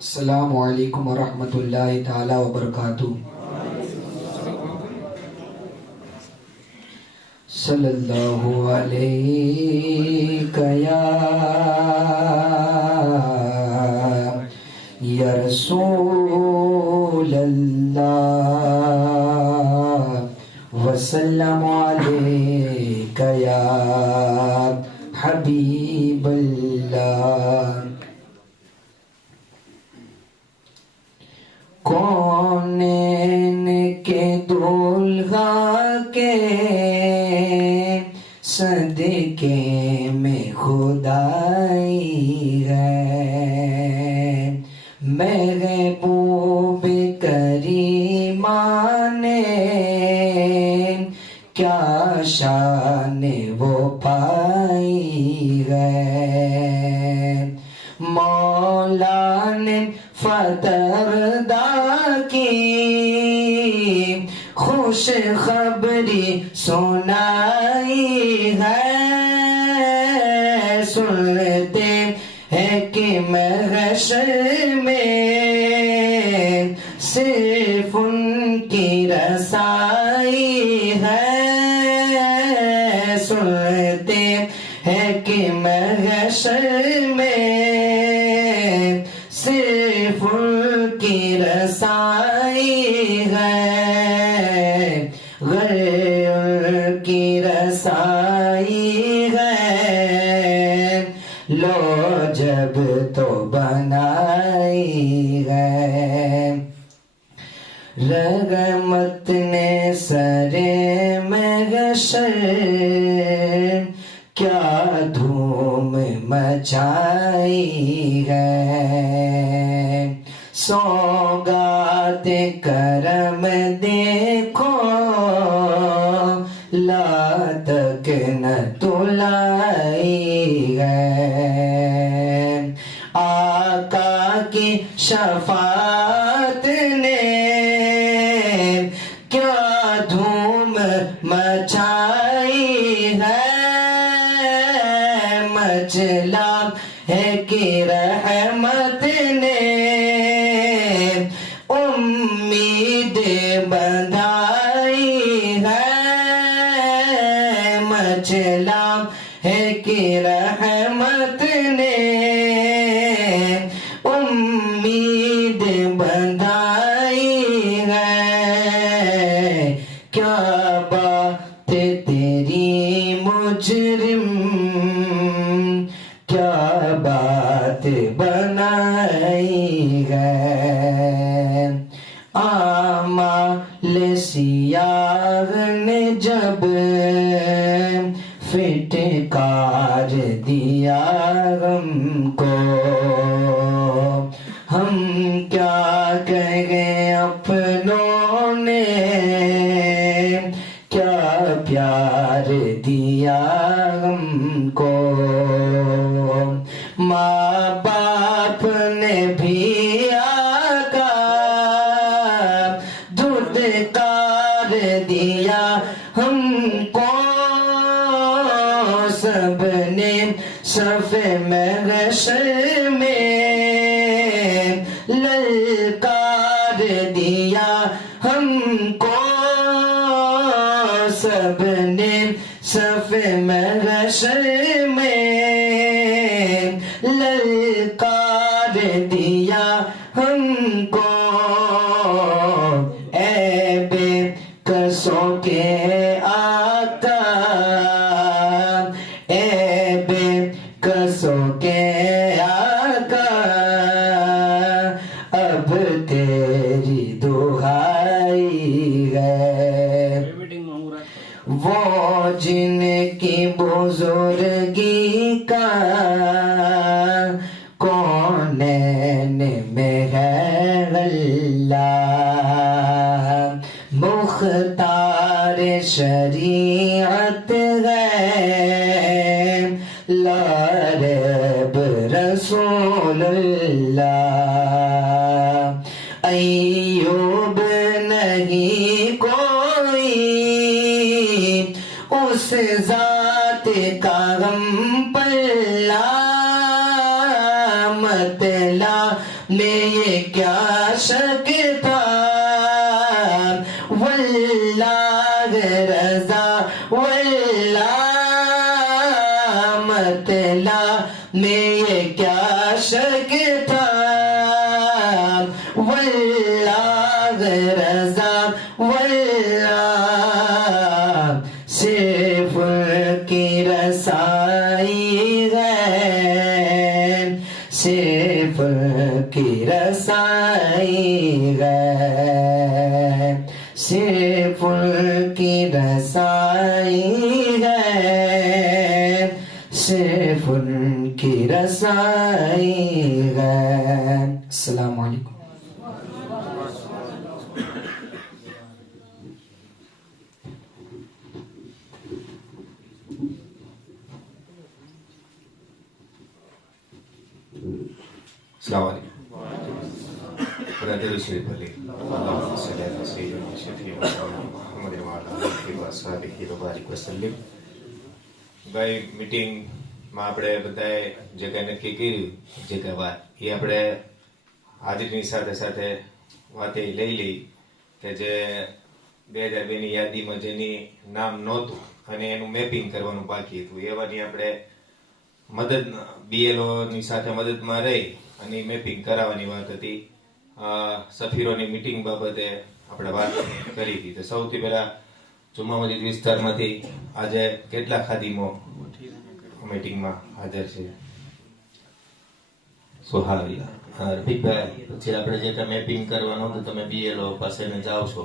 السلام علیکم ورحمۃ اللہ تعالی وبرکاتہ۔ صلی اللہ علیہ یا رسول اللہ وسلم علیک یا حبیب اللہ۔ کونین کے دولہا کے صدقے میں خدائی ہے، محبوب کریمہ نے کیا شان وہ پائی ہے۔ مولا نے فتردہ کی خوش خبری سنائی ہے، سنتے ہیں کہ محشر میں صرف ان کی رسائی ہے، سنتے ہیں کہ محشر میں صرف ان کی رسائی ہے، غیر ان کی رسائی ہے، لو جب تو بنائی ہے۔ رحمت نے سر محشر کیا دھوم مچائی ہے، سوگات کرم دیکھو لا تک نہ تلائی ہے، آقا کی شفاعت نے کیا دھوم مچائی ہے، مچلا ہے کہ رحمت نے امید بندھائی ہے، مچلا ہے کہ رحمت نے امید بندھائی ہے، کیا بات تیری مجرم کیا بات بنائی ہے، آمال سیاہ نے جب فٹکار دیا ہم کو، ہم کیا کہیں اپنوں نے کیا پیار دیا ہم کو، ماں باپ نے بھی آقا دھتکار دیا ہم کو، سب نے صف محشر میں للکار دیا ہم کو، سب نے صف محشر میں للکار دیا ہم کو، اے بے کسوں کے آقا اے بے کسوں کے آقا، اب تیری دہائی ہے، وہ جن کی بزرگی کا کونین میں ہے اللہ، مختار شریعت ہے لا ریب رسول اللہ، ایوب نہیں کوئی اس ذات کا غم پلا، مطلع میں ये क्या शक था, वल्लाह रजा वल्लाह मतला में ये क्या शक था, वल्लाह रजा वल्लाह सिर्फ की रसाई है, सिर्फ की रसाई है, सिर्फ की रसाई है, सिर्फ उनकी रसाई है। अस्सलाम वालेकुम। अस्सलाम वालेकुम। ब्रदर शरीफ अली अल्लाहुम्मा सल्ली अला सय्यिदना शफीअ मुहम्मद व अला आलिहि व अस्हाबिहि व बारिक वसल्लम। ભાઈ મીટિંગમાં આપણે બધાએ જે કંઈ નક્કી કર્યું, જે કંઈ વાત એ આપણે હાજરીની સાથે સાથે વાતે લઈ લઈ કે જે 2002 ની યાદીમાં જેની નામ નહોતું અને એનું મેપિંગ કરવાનું બાકી હતું એવાની આપણે મદદ બીએલઓ ની સાથે મદદમાં રહી અને મેપિંગ કરાવવાની વાત હતી. સફીરોની મીટિંગ બાબતે આપણે વાત કરી હતી. તો સૌથી પહેલા જુમા મસ્જિદ વિસ્તારમાંથી આજે કેટલા ખાદીમો મીટિંગમાં હાજર છે? સુહારિયા. રફીકભાઈ, પછી આપણે જે કાંઈ મેપિંગ કરવાનું હતું તમે બીએલઓ પાસે જાઓ છો,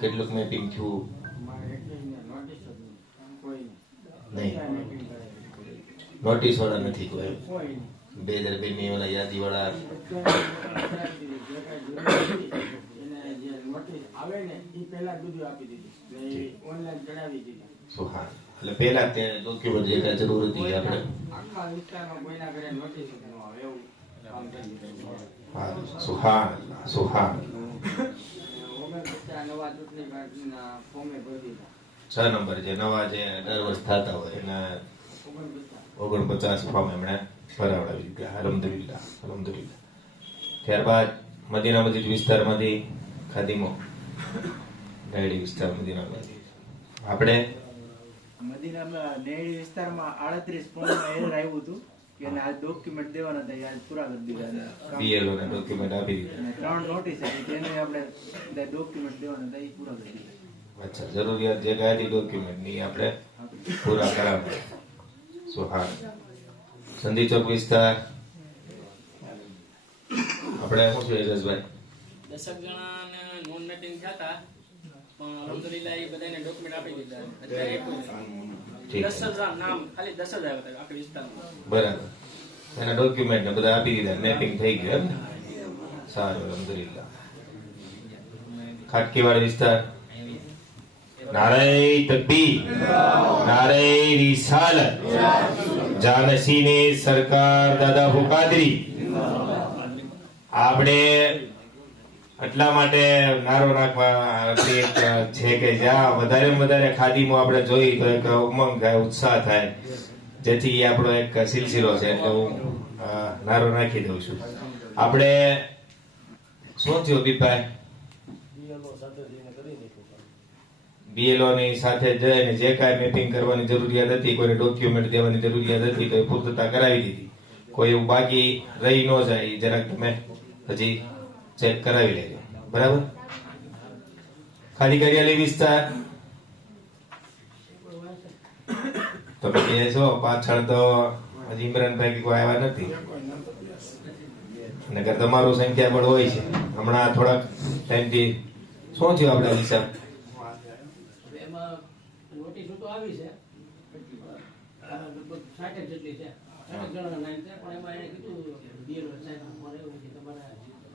કેટલુંક મેપિંગ થયું? નહીં, નોટિસ વાળા નથી કોઈ? 2002 ની ઓલા યાદી વાળા એટલે પેલા તે ડોક્યુમેન્ટ જે કાંઈ જરૂર હતી આપણે સુહાન સુહાન 6 નંબર જે નવા જે દર વર્ષ થતા હોય એના 49 ફોર્મ એમણે ભરાવડાવી દીધા. અલહમદુલિલ્લાહ અલહમદુલિલ્લાહ. ત્યારબાદ મદીના મસ્જિદ વિસ્તારમાંથી ખાદીમો નેડી વિસ્તાર મદીનામાંથી આપણે મદીનામાં નેડી વિસ્તારમાં 38 ફોર્મમાં એરર આવ્યું હતું કે આ ડોક્યુમેન્ટ દેવાના હતા, યાર પૂરા કરી દીધા. બીએલઓ ના ડોક્યુમેન્ટ આપી દીધા. 3 નોટિસ આવી તેને આપણે ડોક્યુમેન્ટ દેવાના હતા એ પૂરા કરી દીધા. અચ્છા, જરૂરિયાત જે કાંઈ ડોક્યુમેન્ટ ની આપણે પૂરા કરાવ્યા. સુહાન. સંધી ચોક વિસ્તાર આપણે શું છે એજસભાઈ? 10 જણાને નોન મેપિંગ થતા પણ અલહમદુલિલ્લાહ એ બધાને ડોક્યુમેન્ટ આપી દીધા. અત્યારે ઠીક. 10 જ નામ ખાલી 10 જ આવ્યા હતા આખા વિસ્તારમાં. બરાબર. એના ડોક્યુમેન્ટ ને બધા આપી દીધા, મેપિંગ થઈ ગયું એમ ને? સારું, અલહમદુલિલ્લાહ. ખાટકીવાડ વિસ્તાર નારે તકબીર, નારે રિસાલત, જાનસીને સરકાર દાદા ફુકાદરી. આપણે એટલા માટે નારો નાખવા છે કે જ્યાં વધારે વધારે ખાદીમાં આપણે જોઈ તો એક ઉમંગ થાય, ઉત્સાહ થાય, જેથી આપણો એક સિલસિલો છે. એટલે હું નારો નાખી દઉં છું. આપણે શું થયું બીપાઈ? બીએલઓ ની સાથે જઈને જે કાંઈ મેપિંગ કરવાની જરૂરિયાત હતી, કોઈને ડોક્યુમેન્ટ દેવાની જરૂરિયાત હતી તો એ પૂર્તતા કરાવી દીધી. કોઈ એવું બાકી રહી ન જાય જરાક તમે હજી ચેક કરાવી લેજો. બરાબર. ખાલી કાર્યાલય વિસ્તાર તો પછી છો પાછળ તો હજી ઇમરાનભાઈ કોઈ આવ્યા નથી, નકર તમારું સંખ્યાબળ હોય છે. હમણાં થોડાક ટાઈમથી શું થયું આપણે હિસાબ? એમાં નોટિસો તો આવી છે લગભગ 60 જેટલી છે, 60 જણાના નામ છે. પણ એમાં એને કીધું બીએલઓ સાહેબ અમારે એવું છે તમારા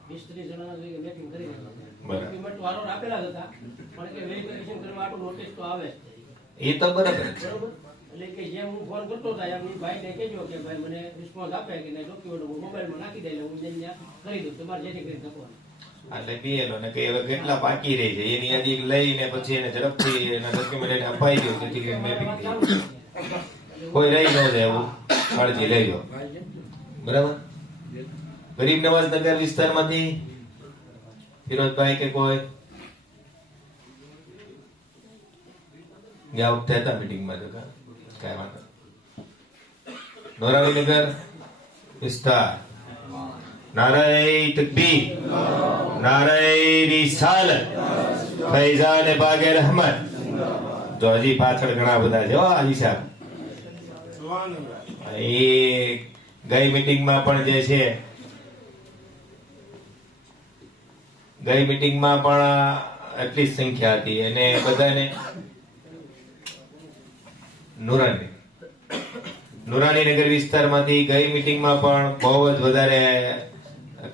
20-30 જણાના જોઈએ મેપિંગ કરી દેવાનું. ડોક્યુમેન્ટ વારંવાર આપેલા જ હતા પણ કે વેરિફિકેશન કરવા આટલું નોટિસ તો આવે એ તો બરાબર છે. બરોબર. એટલે કે જેમ હું ફોન કરતો હતા એમ એ ભાઈને કહેજો કે ભાઈ મને રિસ્પોન્સ આપે કે ડોક્યુમેન્ટ હું મોબાઈલમાં નાખી દે એટલે હું જઈને કરી દઉં, તમારે જેથી કરી શકવાનું. એટલે બીએલઓ ને કે હવે કેટલા બાકી રહી છે એની યાદી લઈને પછી એને ઝડપથી એના ડોક્યુમેન્ટ એને અપાઈ દો, જેથી મેપિંગ થઈ કોઈ રહી ન જાય એવું કાળજી લેજો. બરાબર. ગરીબ નવાજ નગર વિસ્તારમાંથી ફિરોજભાઈ કે કોઈ ગયા વખતે હતા મીટિંગમાં તો કઈ વાંધો. નોરાવીનગર વિસ્તાર નારાય તકબીર નારાય રિસાલત ફૈઝાન બાગે રહેમત. તો હજી પાછળ ઘણા બધા છે આ હિસાબ. એ ગઈ મીટિંગમાં પણ જે છે ગઈ મીટિંગમાં પણ એટલી જ સંખ્યા હતી અને બધાને નુરાની નગર વિસ્તારમાંથી ગઈ મીટિંગમાં પણ બહુ જ વધારે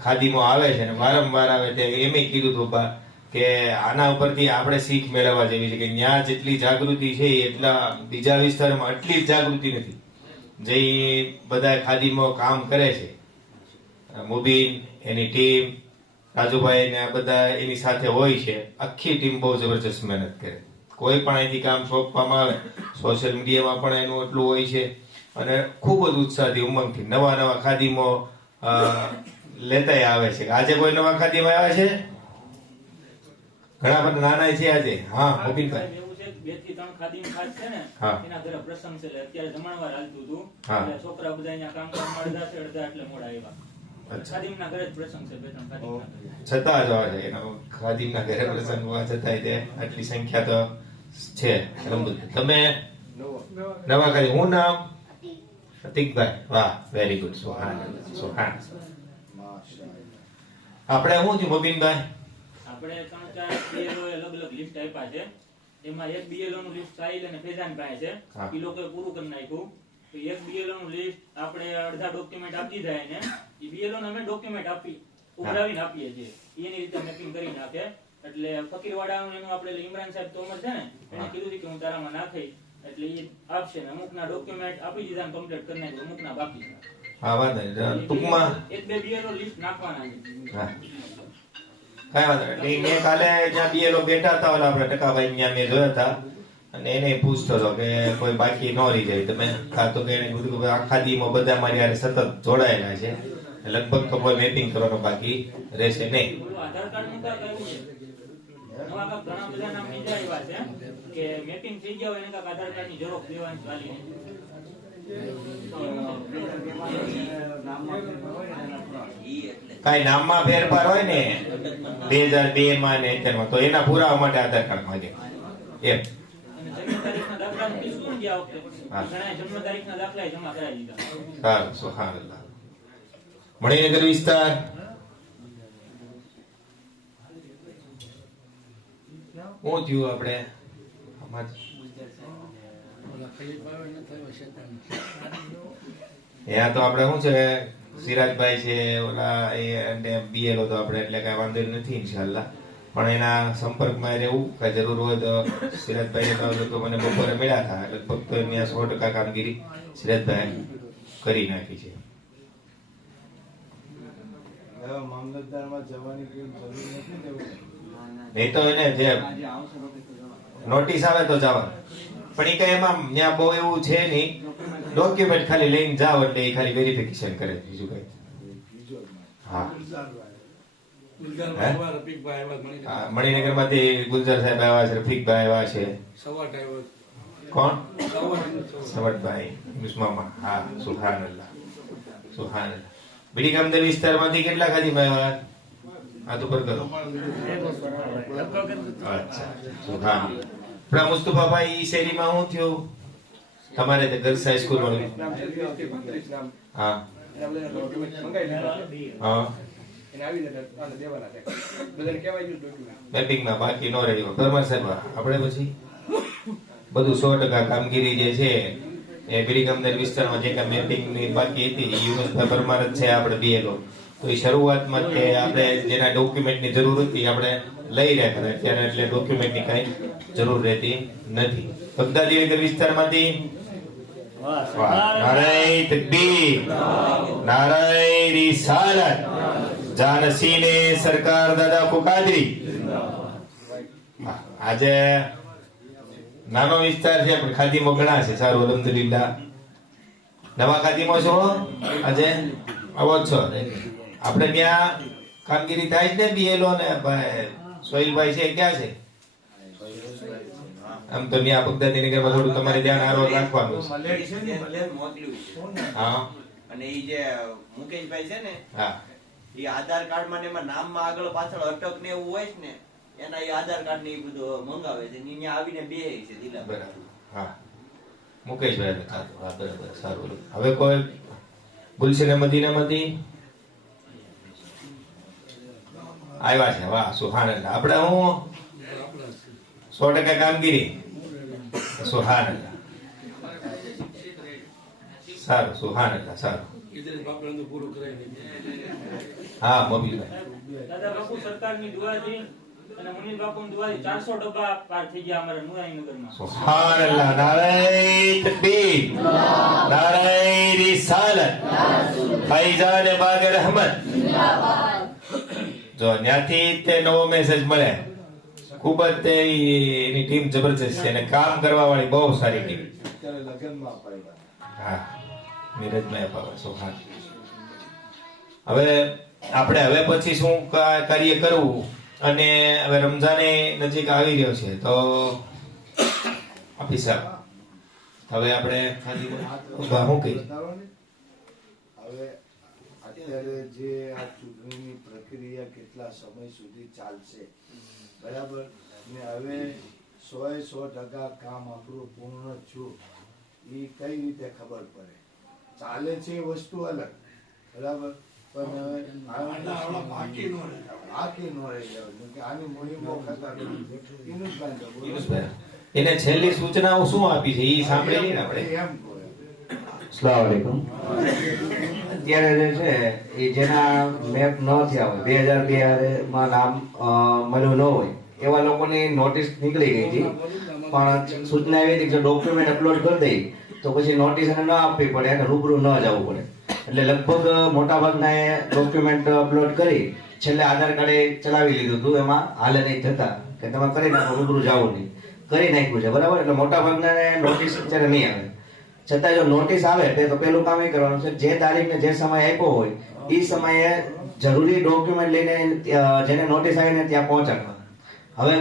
ખાદીમો આવે છે અને વારંવાર આવે તે એમ કીધું હતું કે આના ઉપરથી આપણે શીખ મેળવવા જેવી છે કે ત્યાં જેટલી જાગૃતિ છે એટલા બીજા વિસ્તારમાં એટલી જ જાગૃતિ નથી. જે બધા ખાદીમો કામ કરે છે, મુબીન એની ટીમ, રાજુભાઈ ને આ બધા એની સાથે હોય છે. આખી ટીમ બહુ જબરજસ્ત મહેનત કરે. કોઈ પણ અહીંથી કામ સોંપવામાં આવે સોશિયલ મીડિયામાં પણ એનું એટલું હોય છે અને ખૂબ જ ઉત્સાહથી ઉમંગથી નવા નવા ખાદીમો લેતા આવે છે. આજે કોઈ નવા ખાદીમાં આવે છે? ઘણા બધા નાના છે આજે. હા મોબીનભાઈ, એવું છે 2 થી 3 ખાદીમ ખાસ છે ને એના ઘરે પ્રસંગ છે. અત્યારે જમણવાર હાલતું હતું એટલે છોકરા બધા અહીંયા કામ કરવા અડધા છે અડધા એટલે મોડા આવ્યા. ખાદીમના ઘરે જ પ્રસંગ છે 2-3 ખાદીમના. છતાં જ આવે છે એનો ખાદીમના ઘરે પ્રસંગ હોવા છતાંય તે આટલી સંખ્યા તો છે. તમે નવા ખાદી, હું નામ અતિકભાઈ. વાહ, વેરી ગુડ. સુહાન સુહાન. આપણે શું થયું મોબીનભાઈ? આપણે 3-4 BLO અલગ અલગ લિસ્ટ આપ્યા છે. એમાં એક BLO નું લિસ્ટ સાહિલ અને ફેઝાન પાસે છે. એ લોકોએ પૂરું કરી નાખ્યું. તો એક BLO નું લિસ્ટ આપણે અડધા ડોક્યુમેન્ટ આપી દીધા એને. એ BLO ને અમે ડોક્યુમેન્ટ ઉઘરાવીને આપીએ છીએ. એની રીતે મેપિંગ કરી નાખે. એટલે ફકીરવાડાનું એનું આપણે ઇમરાન સાહેબ તોમર છે ને એને કીધું કે હું તારામાં નાખી એટલે એ આપશે ને અમુકના ડોક્યુમેન્ટ આપી દીધા ને કમ્પ્લીટ કરી નાખ્યું, અમુકના બાકી છે. હા વાંધો નહીં. ટૂંકમાં 1-2 BLO લિસ્ટ નાખવાના છે. હા કઈ વાંધો નહીં. મેં કાલે જ્યાં BLO બેઠા હતા ઓલા આપણે ટકાભાઈ ત્યાં મેં જોયા હતા અને એને પૂછતો હતો કે કોઈ બાકી ન રહી જાય. તમે તો કે એને કીધું કે આખા દીમાં બધા મારી હારે સતત જોડાયેલા છે, લગભગ તો કોઈ મેપિંગ કરવાનું બાકી રહેશે નહીં. આધાર કાર્ડ નું કામ કર્યું છે. નવા કામ ઘણા બધા નામ બીજા એવા છે કે મેપિંગ થઈ ગયા હોય એને કાંઈક આધાર કાર્ડ ની ઝેરોક્ષ દેવાની ચાલી. કઈ નામમાં ફેરફાર હોય ને 2002 માં ને 71 માં તો એના પુરાવા માટે આધાર કાર્ડ માંગે એમ. જન્મ તારીખના દાખલા શું ગયા વખતે ઘણા જન્મ તારીખના દાખલા જમા કરાવી દીધા. સારું, સુબહાનઅલ્લાહ. મણિનગર વિસ્તાર શું થયું આપણે ત્યાં તો આપણે શું છે સિરાજભાઈ છે ઓલા એ BLO તો આપણે એટલે કઈ વાંધો નથી ઇન્શાલ્લાહ. પણ એના સંપર્કમાં રહેવું કઈ જરૂર હોય તો સિરાજભાઈ તો મને બપોરે મળ્યા હતા. લગભગ તો એની 100% કામગીરી સિરાજભાઈ કરી નાખી છે. મામલતદારમાં જવાની કોઈ જરૂર નથી ને એવું. નહીં તો એને જે નોટિસ આવે તો જવાનું, પણ એ કઈ એમાં ત્યાં બહુ એવું છે નહીં. ડોક્યુમેન્ટ ખાલી લઈને જાવ એટલે એ ખાલી વેરિફિકેશન કરે, બીજું કઈ. હા મણિનગર માંથી ગુલજાર સાહેબ આવ્યા છે, રફીકભાઈ આવ્યા છે. કોણ? સવટભાઈ મુસ્મામા. હા સુબહાનઅલ્લાહ સુબહાનઅલ્લાહ. બીડી કામદાર વિસ્તારમાંથી કેટલા ખાદીમાં આવ્યા? આ તો પર કરો. અચ્છા સુબહાનઅલ્લાહ. આપણા મુસ્તફાભાઈ ઈ શેરીમાં શું થયું તમારે તે ગર્લ્સ હાઈસ્કૂલ વાળું? હા હા મેપિંગમાં બાકી ન રહી. પરમાર સાહેબ આપણે પછી બધું 100% કામગીરી જે છે એ બીડી કામદાર વિસ્તારમાં જે કઈ મેપિંગ ની બાકી હતી યુનુસભાઈ પરમાર જ છે આપણે BLO. તો એ શરૂઆતમાં કે આપણે જેના ડોક્યુમેન્ટ ની જરૂર હતી આપણે લઈ રહ્યા અત્યારે એટલે ડોક્યુમેન્ટ ની કઈ જરૂર રહેતી નથી. બગદાદી વિસ્તારમાંથી નારાય તકબીર નારાય રિસાલત જાનસીને સરકાર દાદા ફુકાદરી. આજે નાનો વિસ્તાર છે પણ ખાદીમો ઘણા છે. સારું અલહમદુલિલ્લાહ. નવા ખાદીમો છો આજે આવો છો? આપણે ત્યાં કામગીરી થાય છે ને બીએલઓ ને સોહિલભાઈ છે ક્યાં છે? આમ તો ત્યાં બગદાદી નગરમાં થોડું તમારે ધ્યાન આરો રાખવાનું છે. હા અને ઈ જે મુકેશભાઈ છે ને, હા ઈ આધાર કાર્ડ માં ને એમાં નામમાં આગળ પાછળ અટક ને એવું હોય છે ને, એના ઈ આધાર કાર્ડ ને ઈ બધું મંગાવે છે. અહીંયા આવીને બે છે દિલા. બરાબર. હા મુકેશભાઈ હતા. હા બરાબર, સારું. હવે કોઈ ગુલશન મદીનામાંથી આવ્યા છે? વાહ, સુહાનલ્લાહ. આપણે હું 100% કામગીરી. સુહાનલ્લાહ, સારું. સુહાનલ્લાહ, સારું. હા મોબીલભાઈ. દાદા બાપુ સરકારની દુઆથી અને મુનિલ બાપુની દુઆથી 400 ડબ્બા પાર થઈ ગયા અમારા નુરાઈનગરમાં. સુહાનલ્લાહ. નારાય તકબીર, નારાય રિસાલત, ફૈઝાન બાગ રહમત. જો ત્યાંથી તે નવો મેસેજ મળે. ખૂબ જ તે એની ટીમ જબરજસ્ત છે અને કામ કરવા વાળી બહુ સારી ટીમ. હા નીરજભાઈ અપાવે. સુહાન. હવે આપણે હવે પછી શું કાર્ય કરવું, અને હવે રમઝાને નજીક આવી રહ્યો છે તો આપી સાહેબ હવે આપણે શું કહી હવે અત્યારે જે આ ચૂંટણીની પ્રક્રિયા કેટલા સમય સુધી ચાલશે, બરાબર, ને હવે 100% કામ આપણું પૂર્ણ થયું એ કઈ રીતે ખબર પડે? ચાલે છે એ વસ્તુ અલગ, બરાબર, પણ બાકી ન રહી જવાનું કે આની મુહિમો ખતરનાક. એને છેલ્લી સૂચનાઓ શું આપી છે એ સાંભળેલી ને આપણે. એમ કહો. અસ્સલામુ અલૈકુમ. અત્યારે જે છે એ જેના મેપ ન થયા હોય, 2002 માં નામ મળ્યું ન હોય એવા લોકોની નોટિસ નીકળી ગઈ હતી, પણ સૂચના એવી હતી કે જો ડોક્યુમેન્ટ અપલોડ કરી દઈ તો પછી નોટિસ એને ન આપવી પડે અને રૂબરૂ ન જવું પડે. એટલે લગભગ મોટાભાગના એ ડોક્યુમેન્ટ અપલોડ કરી છેલ્લે આધાર કાર્ડ ચલાવી લીધું હતું, એમાં હાલે નહીં થતા કે તમે કરી નાખો, રૂબરૂ જવું નહીં, કરી નાખ્યું છે, બરાબર. એટલે મોટાભાગના નોટિસ અત્યારે નહીં આવે. છતાં જો નોટિસ આવે તો પેલું કામ એ કરવાનું છે, જે તારીખને જે સમય આપ્યો હોય એ સમયે જરૂરી ડોક્યુમેન્ટ લઈને જેને નોટિસ આવીને ત્યાં પહોંચાડવા. હવે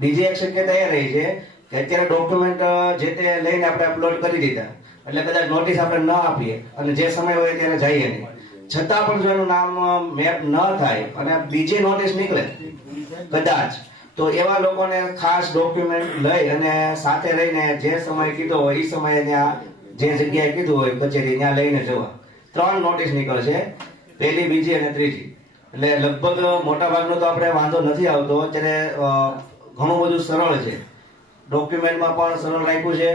બીજી એક શક્યતા એ રહી છે કે અત્યારે ડોક્યુમેન્ટ જે તે લઈને આપણે અપલોડ કરી દીધા એટલે કદાચ નોટિસ આપણે ન આપીએ અને જે સમય હોય ત્યારે જઈએ નહીં, છતાં પણ જો એનું નામ મેપ ન થાય અને બીજી નોટિસ નીકળે કદાચ, તો એવા લોકોને ખાસ ડોક્યુમેન્ટ લઈ અને સાથે રહીને જે સમય કીધો હોય એ સમયે ત્યાં જે જગ્યાએ કીધું હોય કચેરી ત્યાં લઈને જવા. 3 નોટિસ નીકળશે, પહેલી, બીજી અને ત્રીજી. એટલે લગભગ મોટા ભાગનો તો આપણે વાંધો નથી આવતો. અત્યારે ઘણું બધું સરળ છે, ડોક્યુમેન્ટમાં પણ સરળ રાખ્યું છે,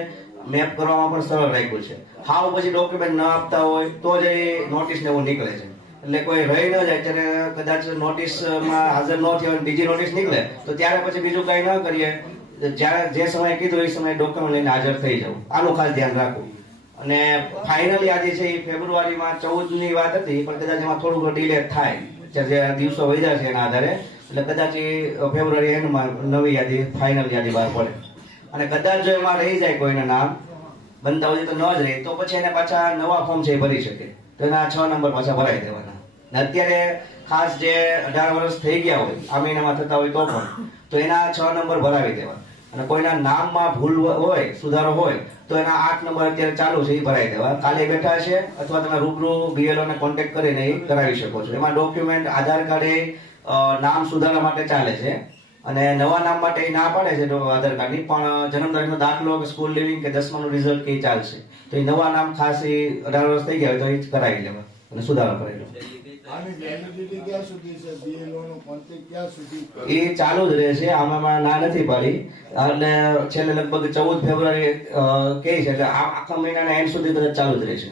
મેપ કરવામાં પણ સરળ રાખ્યું છે. હાવ પછી ડોક્યુમેન્ટ ન આપતા હોય તો જ એ નોટિસ ને એવું નીકળે છે. એટલે કોઈ રહી ન જાય, ત્યારે કદાચ નોટિસમાં હાજર ન થયા હોય બીજી નોટિસ નીકળે તો ત્યારે પછી બીજું કઈ ન કરીએ, જ્યારે જે સમયે કીધું એ સમયે ડોક્યુમેન્ટ લઈને હાજર થઈ જવું. આનું ખાસ ધ્યાન રાખવું. અને ફાઇનલી આજે છે એ ફેબ્રુઆરીમાં 14 ની વાત હતી, પણ કદાચ એમાં થોડું ડિલે થાય, જે દિવસો વધ્યા છે એના આધારે, એટલે કદાચ એ ફેબ્રુઆરી એન્ડમાં નવી યાદી, ફાઇનલ યાદી બહાર પડે. અને કદાચ જો એમાં રહી જાય કોઈના નામ બનતા હોય તો ન જ રહે, તો પછી એને પાછા નવા ફોર્મ છે એ ભરી શકે, તો એના 6 નંબર પાછા ભરાઈ દેવાના. અત્યારે ખાસ જે 18 વર્ષ થઈ ગયા હોય આ મહિનામાં થતા હોય તો એના 6 નંબર ભરાવી દેવા. અને કોઈના નામમાં ભૂલ હોય, સુધારો હોય તો એના 8 નંબર અત્યારે ચાલુ છે એ ભરાઈ દેવા. કાલે બેઠા છે અથવા તમે રૂબરૂ BLO ને કોન્ટેક્ટ કરીને એ કરાવી શકો છો. એમાં ડોક્યુમેન્ટ, આધાર કાર્ડ નામ સુધારવા માટે ચાલે છે, અને નવા નામ માટે ના પાડે છે આધાર કાર્ડની, પણ જન્મ તારીખનો દાખલો કે સ્કૂલ લિવિંગ કે 10માનું રિઝલ્ટ કે ચાલશે. તો એ નવા નામ ખાસ એ 18 વર્ષ થઈ ગયા હોય તો એ જ કરાવી લેવા અને સુધારો કરેલો. આની વેલિડિટી ક્યાં સુધી છે? BLO નો કોન્ટેક્ટ ક્યાં સુધી? એ ચાલુ જ રહેશે, આમાં ના નથી પાડી. અને છેલ્લે લગભગ 14 ફેબ્રુઆરી કહે છે કે આખા મહિનાના એન્ડ સુધી કદાચ ચાલુ જ રહેશે.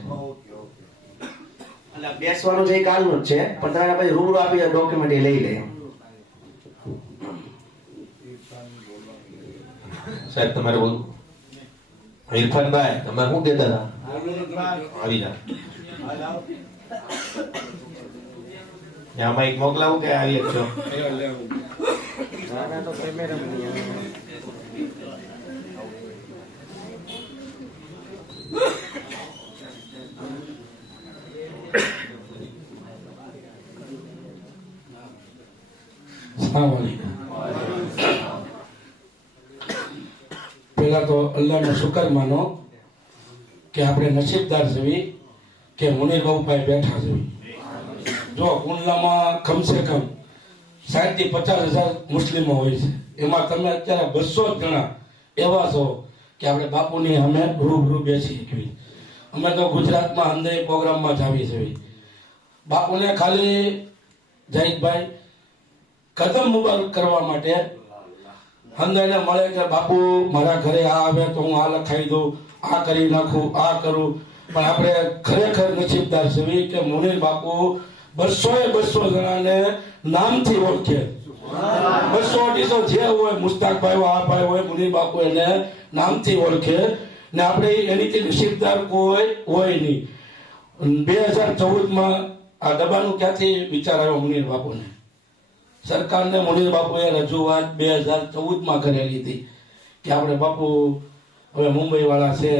એટલે બેસવાનું છે એ કાલનું જ છે, પણ તમે પછી રૂબરૂ આપી ડોક્યુમેન્ટ એ લઈ લે. સાહેબ તમારે બોલું. ઇરફાનભાઈ તમે શું કહેતા હતા? આવી જા. ત્યાં માઈક મોકલાવું કે આવી જ છો? અસ્સલામ વાલેકુમ. પહેલા તો અલ્લાહનો શુકર માનો કે આપણે નસીબદાર છીએ કે મુનીર બાબુભાઈ બેઠા છે. જો કુંડલામાં કમસે કમ 60 થી 50,000 મુસ્લિમો હોય છે, એમાં તમે અત્યારે 200 જણા એવા છો કે આપણે બાપુની અમે રૂબરૂ બેસી શકીએ. અમે તો ગુજરાતમાં અંદર પ્રોગ્રામમાં જ આવી છીએ. બાપુને ખાલી જાહિદભાઈ કદમ મુબારક કરવા માટે હંદાઈને મળે કે બાપુ મારા ઘરે આ આવે તો હું આ લખાઈ દઉં, આ કરી નાખું, આ કરું. પણ આપણે ખરેખર નસીબદાર છીએ કે મુનીર બાપુ 200 જણાને નામથી ઓળખે. 200 જે હોય, મુસ્તાકભાઈ આ ભાઈ હોય, મુનીર બાપુ એને નામથી ઓળખે ને આપણે એનીથી નસીબદાર કોઈ હોય નહીં. 2014માં આ દબાનું ક્યાંથી વિચાર આવ્યો મુનીર બાપુને? સરકારને મુનીર બાપુએ રજૂઆત 2014માં કરેલી હતી કે આપણે બાપુ હવે મુંબઈ વાળા છે,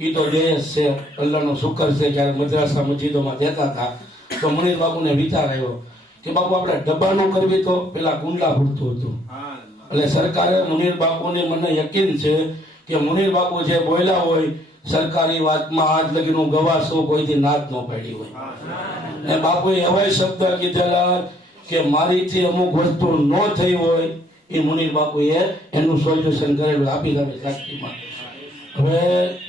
એ તો દેશ છે, અલ્લાહનો શુકર છે, જ્યારે મદ્રાસા મસ્જિદોમાં દેતા હતા તો મુનીર બાપુને વિચાર આવ્યો કે બાપુ આપણે ડબ્બાનું કરવી તો પેલા કુંડલા પૂરતું હતું. એટલે સરકારે મુનીર બાપુને મને યકીન છે કે મુનીર બાપુ જે બોલ્યા હોય સરકારી વાતમાં આજ લગીનું ગવાસો કોઈથી નાદ ન પાડી હોય. અને બાપુએ એવા શબ્દ કીધેલા કે મારીથી અમુક વસ્તુ ન થઈ હોય એ મુનીર બાપુએ એનું સોલ્યુશન કરેલું આપી દે સાક્ષીમાં. હવે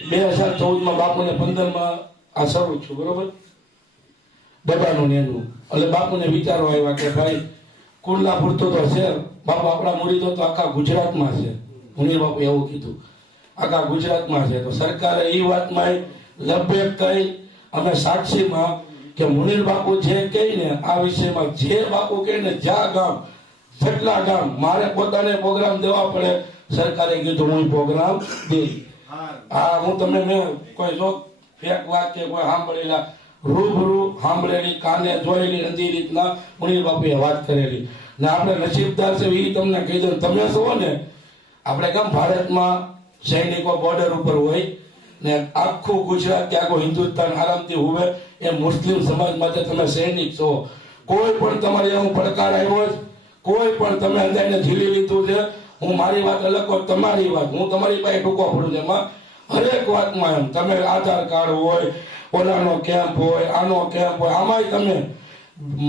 2014માં બાપુને 15માં આ શરૂ છું, બરોબર, દબાનું એનું. એટલે બાપુને વિચારો આવ્યા કે ભાઈ કુંડલા પૂરતો તો છે, બાપુ આપણા મુરીદો તો આખા ગુજરાતમાં છે. મુનીર બાપુ એવું કીધું આખા ગુજરાતમાં છે. તો સરકારે એ વાતમાં લભેક કહી અમે સાક્ષીમાં કે મુનીર બાપુ જે કહીને આ વિષયમાં જે બાપુ કહીને જ્યાં ગામ જેટલા ગામ મારે પોતાને પ્રોગ્રામ દેવા પડે, સરકારે કીધું હું પ્રોગ્રામ દઈ. હા, હું તમને મેં કોઈ જો ફેક વાત કે કોઈ સાંભળેલા રૂબરૂ સાંભળેલી કાને જોયેલી નથી રીતના મુનીર બાપુએ વાત કરેલી ને આપણે નસીબદાર છે એ તમને કહી દઉં. તમે છો ને આપણે કેમ ભારતમાં સૈનિકો બોર્ડર ઉપર હોય ને આખું ગુજરાત કે આખું હિન્દુસ્તાન આરામથી હોવે, એ મુસ્લિમ સમાજ માટે તમે સૈનિક છો. કોઈ પણ તમારે એવું પડકાર આવ્યો છે, કોઈ પણ તમે અંદાજને ઝીલી લીધું છે, હું મારી વાત અલગ હોય, તમારી વાત હું તમારી પાસે ટૂંકો પડું છું. એમાં હરેક વાતમાં એમ તમે આધાર કાર્ડ હોય, ઓલાનો કેમ્પ હોય, આનો કેમ્પ હોય, આમાંય તમે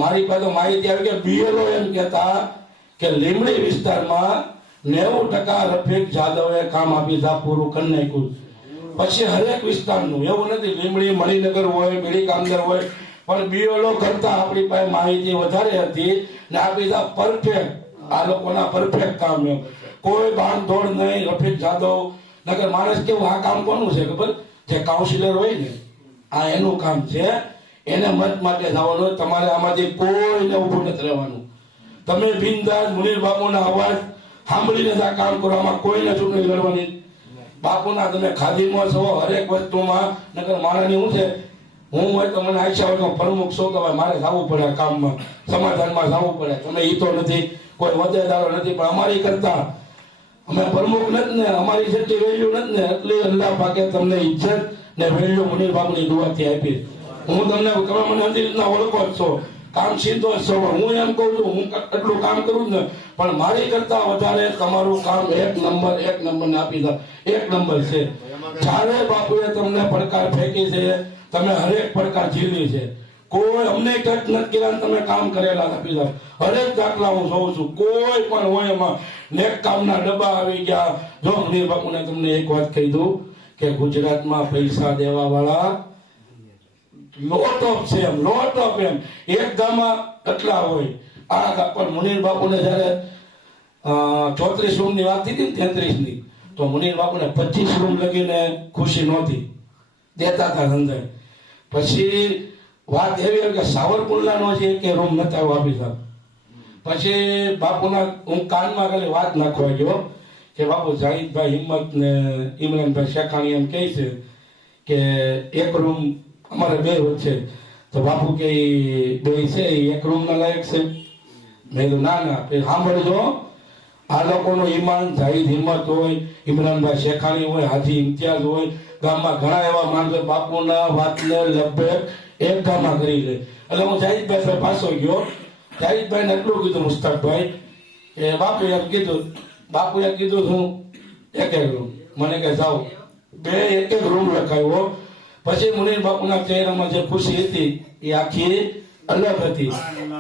મારી પાસે માહિતી આવી કે બીએલઓ એમ કહેતા કે લીમડી વિસ્તારમાં 90% રફીક જાદવે કામ આપી દીધા, પૂરું કરી નાખ્યું. પછી હરેક વિસ્તારનું એવું નથી, લીમડી મણિનગર હોય, બીડી કામદાર હોય, પણ બીએલઓ કરતા આપણી પાસે માહિતી વધારે હતી ને આપી દીધા પરફેક્ટ. આ લોકોના પરફેક્ટ કામ એમ કોઈ બાંધોડ નહીં. રફીક જાદવ નગર માણસ કેવું આ કામ કોનું છે ખબર? જે કાઉન્સિલર હોય ને આ એનું કામ છે, એને મત માટે જવાનું. તમારે આમાંથી કોઈને ઊભું નથી રહેવાનું. તમે બિનદાસ મુનીર બાપુના અવાજ સાંભળીને જ આ કામ કરો. આમાં કોઈને ચૂંટણી લડવાની. બાપુના તમે ખાદીમાં છો, હરેક વસ્તુમાં. નગર માણસની શું છે, હું હોય તો મને આશા હોય તો પ્રમુખ છો તો મારે જવું પડે કામમાં, સમાધાનમાં જવું પડે. તમે ઈ તો નથી, કોઈ હોદ્દેદારો નથી, પણ અમારી કરતા અમે પ્રમુખ નથી ને અમારી જેટલી વેલ્યુ નથી ને એટલી અલ્લાહ પાકે તમને ઇજ્જત ને વેલ્યુ મુનીર બાપુની દુઆથી આપી. હું તમને તમે મને અંદિર રીતના ઓળખો જ છો, કામ સીધો જ છો. હું એમ કહું છું હું એટલું કામ કરું ને, પણ મારી કરતા વધારે તમારું કામ એક નંબર ને આપી દો. એક નંબર છે. જ્યારે બાપુએ તમને પડકાર ફેંકી છે, તમે હરેક પડકાર ઝીલી છે. કોઈ અમને ટચ નથી કર્યા, તમે કામ કરેલા આપી દો. હરેક દાખલા હું જોઉં છું. કોઈ પણ હોય એમાં નેક કામના ડબ્બા આવી ગયા. જો મુનીર બાપુને તમને એક વાત કહી દઉં કે ગુજરાતમાં પૈસા દેવા વાળા લોટ ઓફ એમ એક ગામમાં કેટલા હોય. આ પણ મુનીર બાપુને જયારે 34 રૂમની વાત થઈ હતી ને 33ની, તો મુનીર બાપુને 25 રૂમ લગીને ખુશી નહોતી, દેતા હતા ધંધે. પછી વાત એવી કે સાવરકુંડલાનો છે કે રૂમ નતા આપી સાહેબ. પછી બાપુના હું કાનમાં ખાલી વાત નાખવા ગયો કે બાપુ જાહિદભાઈ હિંમત ને ઇમરાનભાઈ શેખાણી એમ કહે છે કે એક રૂમ અમારે બે વચ્ચે. તો બાપુ કે બે છે એક રૂમ ના લાયક છે. મેં કીધું ના સાંભળજો, આ લોકોનું ઈમાન જાહિદ હિંમત હોય, ઇમરાનભાઈ શેખાણી હોય, હાજી ઇમ્તિયાઝ હોય, ગામમાં ઘણા એવા માણસો બાપુના વાતને લભે એક ગામમાં કરી લે. એટલે હું જાહિદભાઈ પાછો ગયો જાહિદભાઈ ને એટલું કીધું મુસ્તાકભાઈ કે બાપુએ કીધું હું એક રૂમ, મને કે જાઓ બે એક રૂમ લખાવ્યો. પછી મુનીર બાપુના ચહેરામાં જે ખુશી હતી એ આખી અલગ હતી.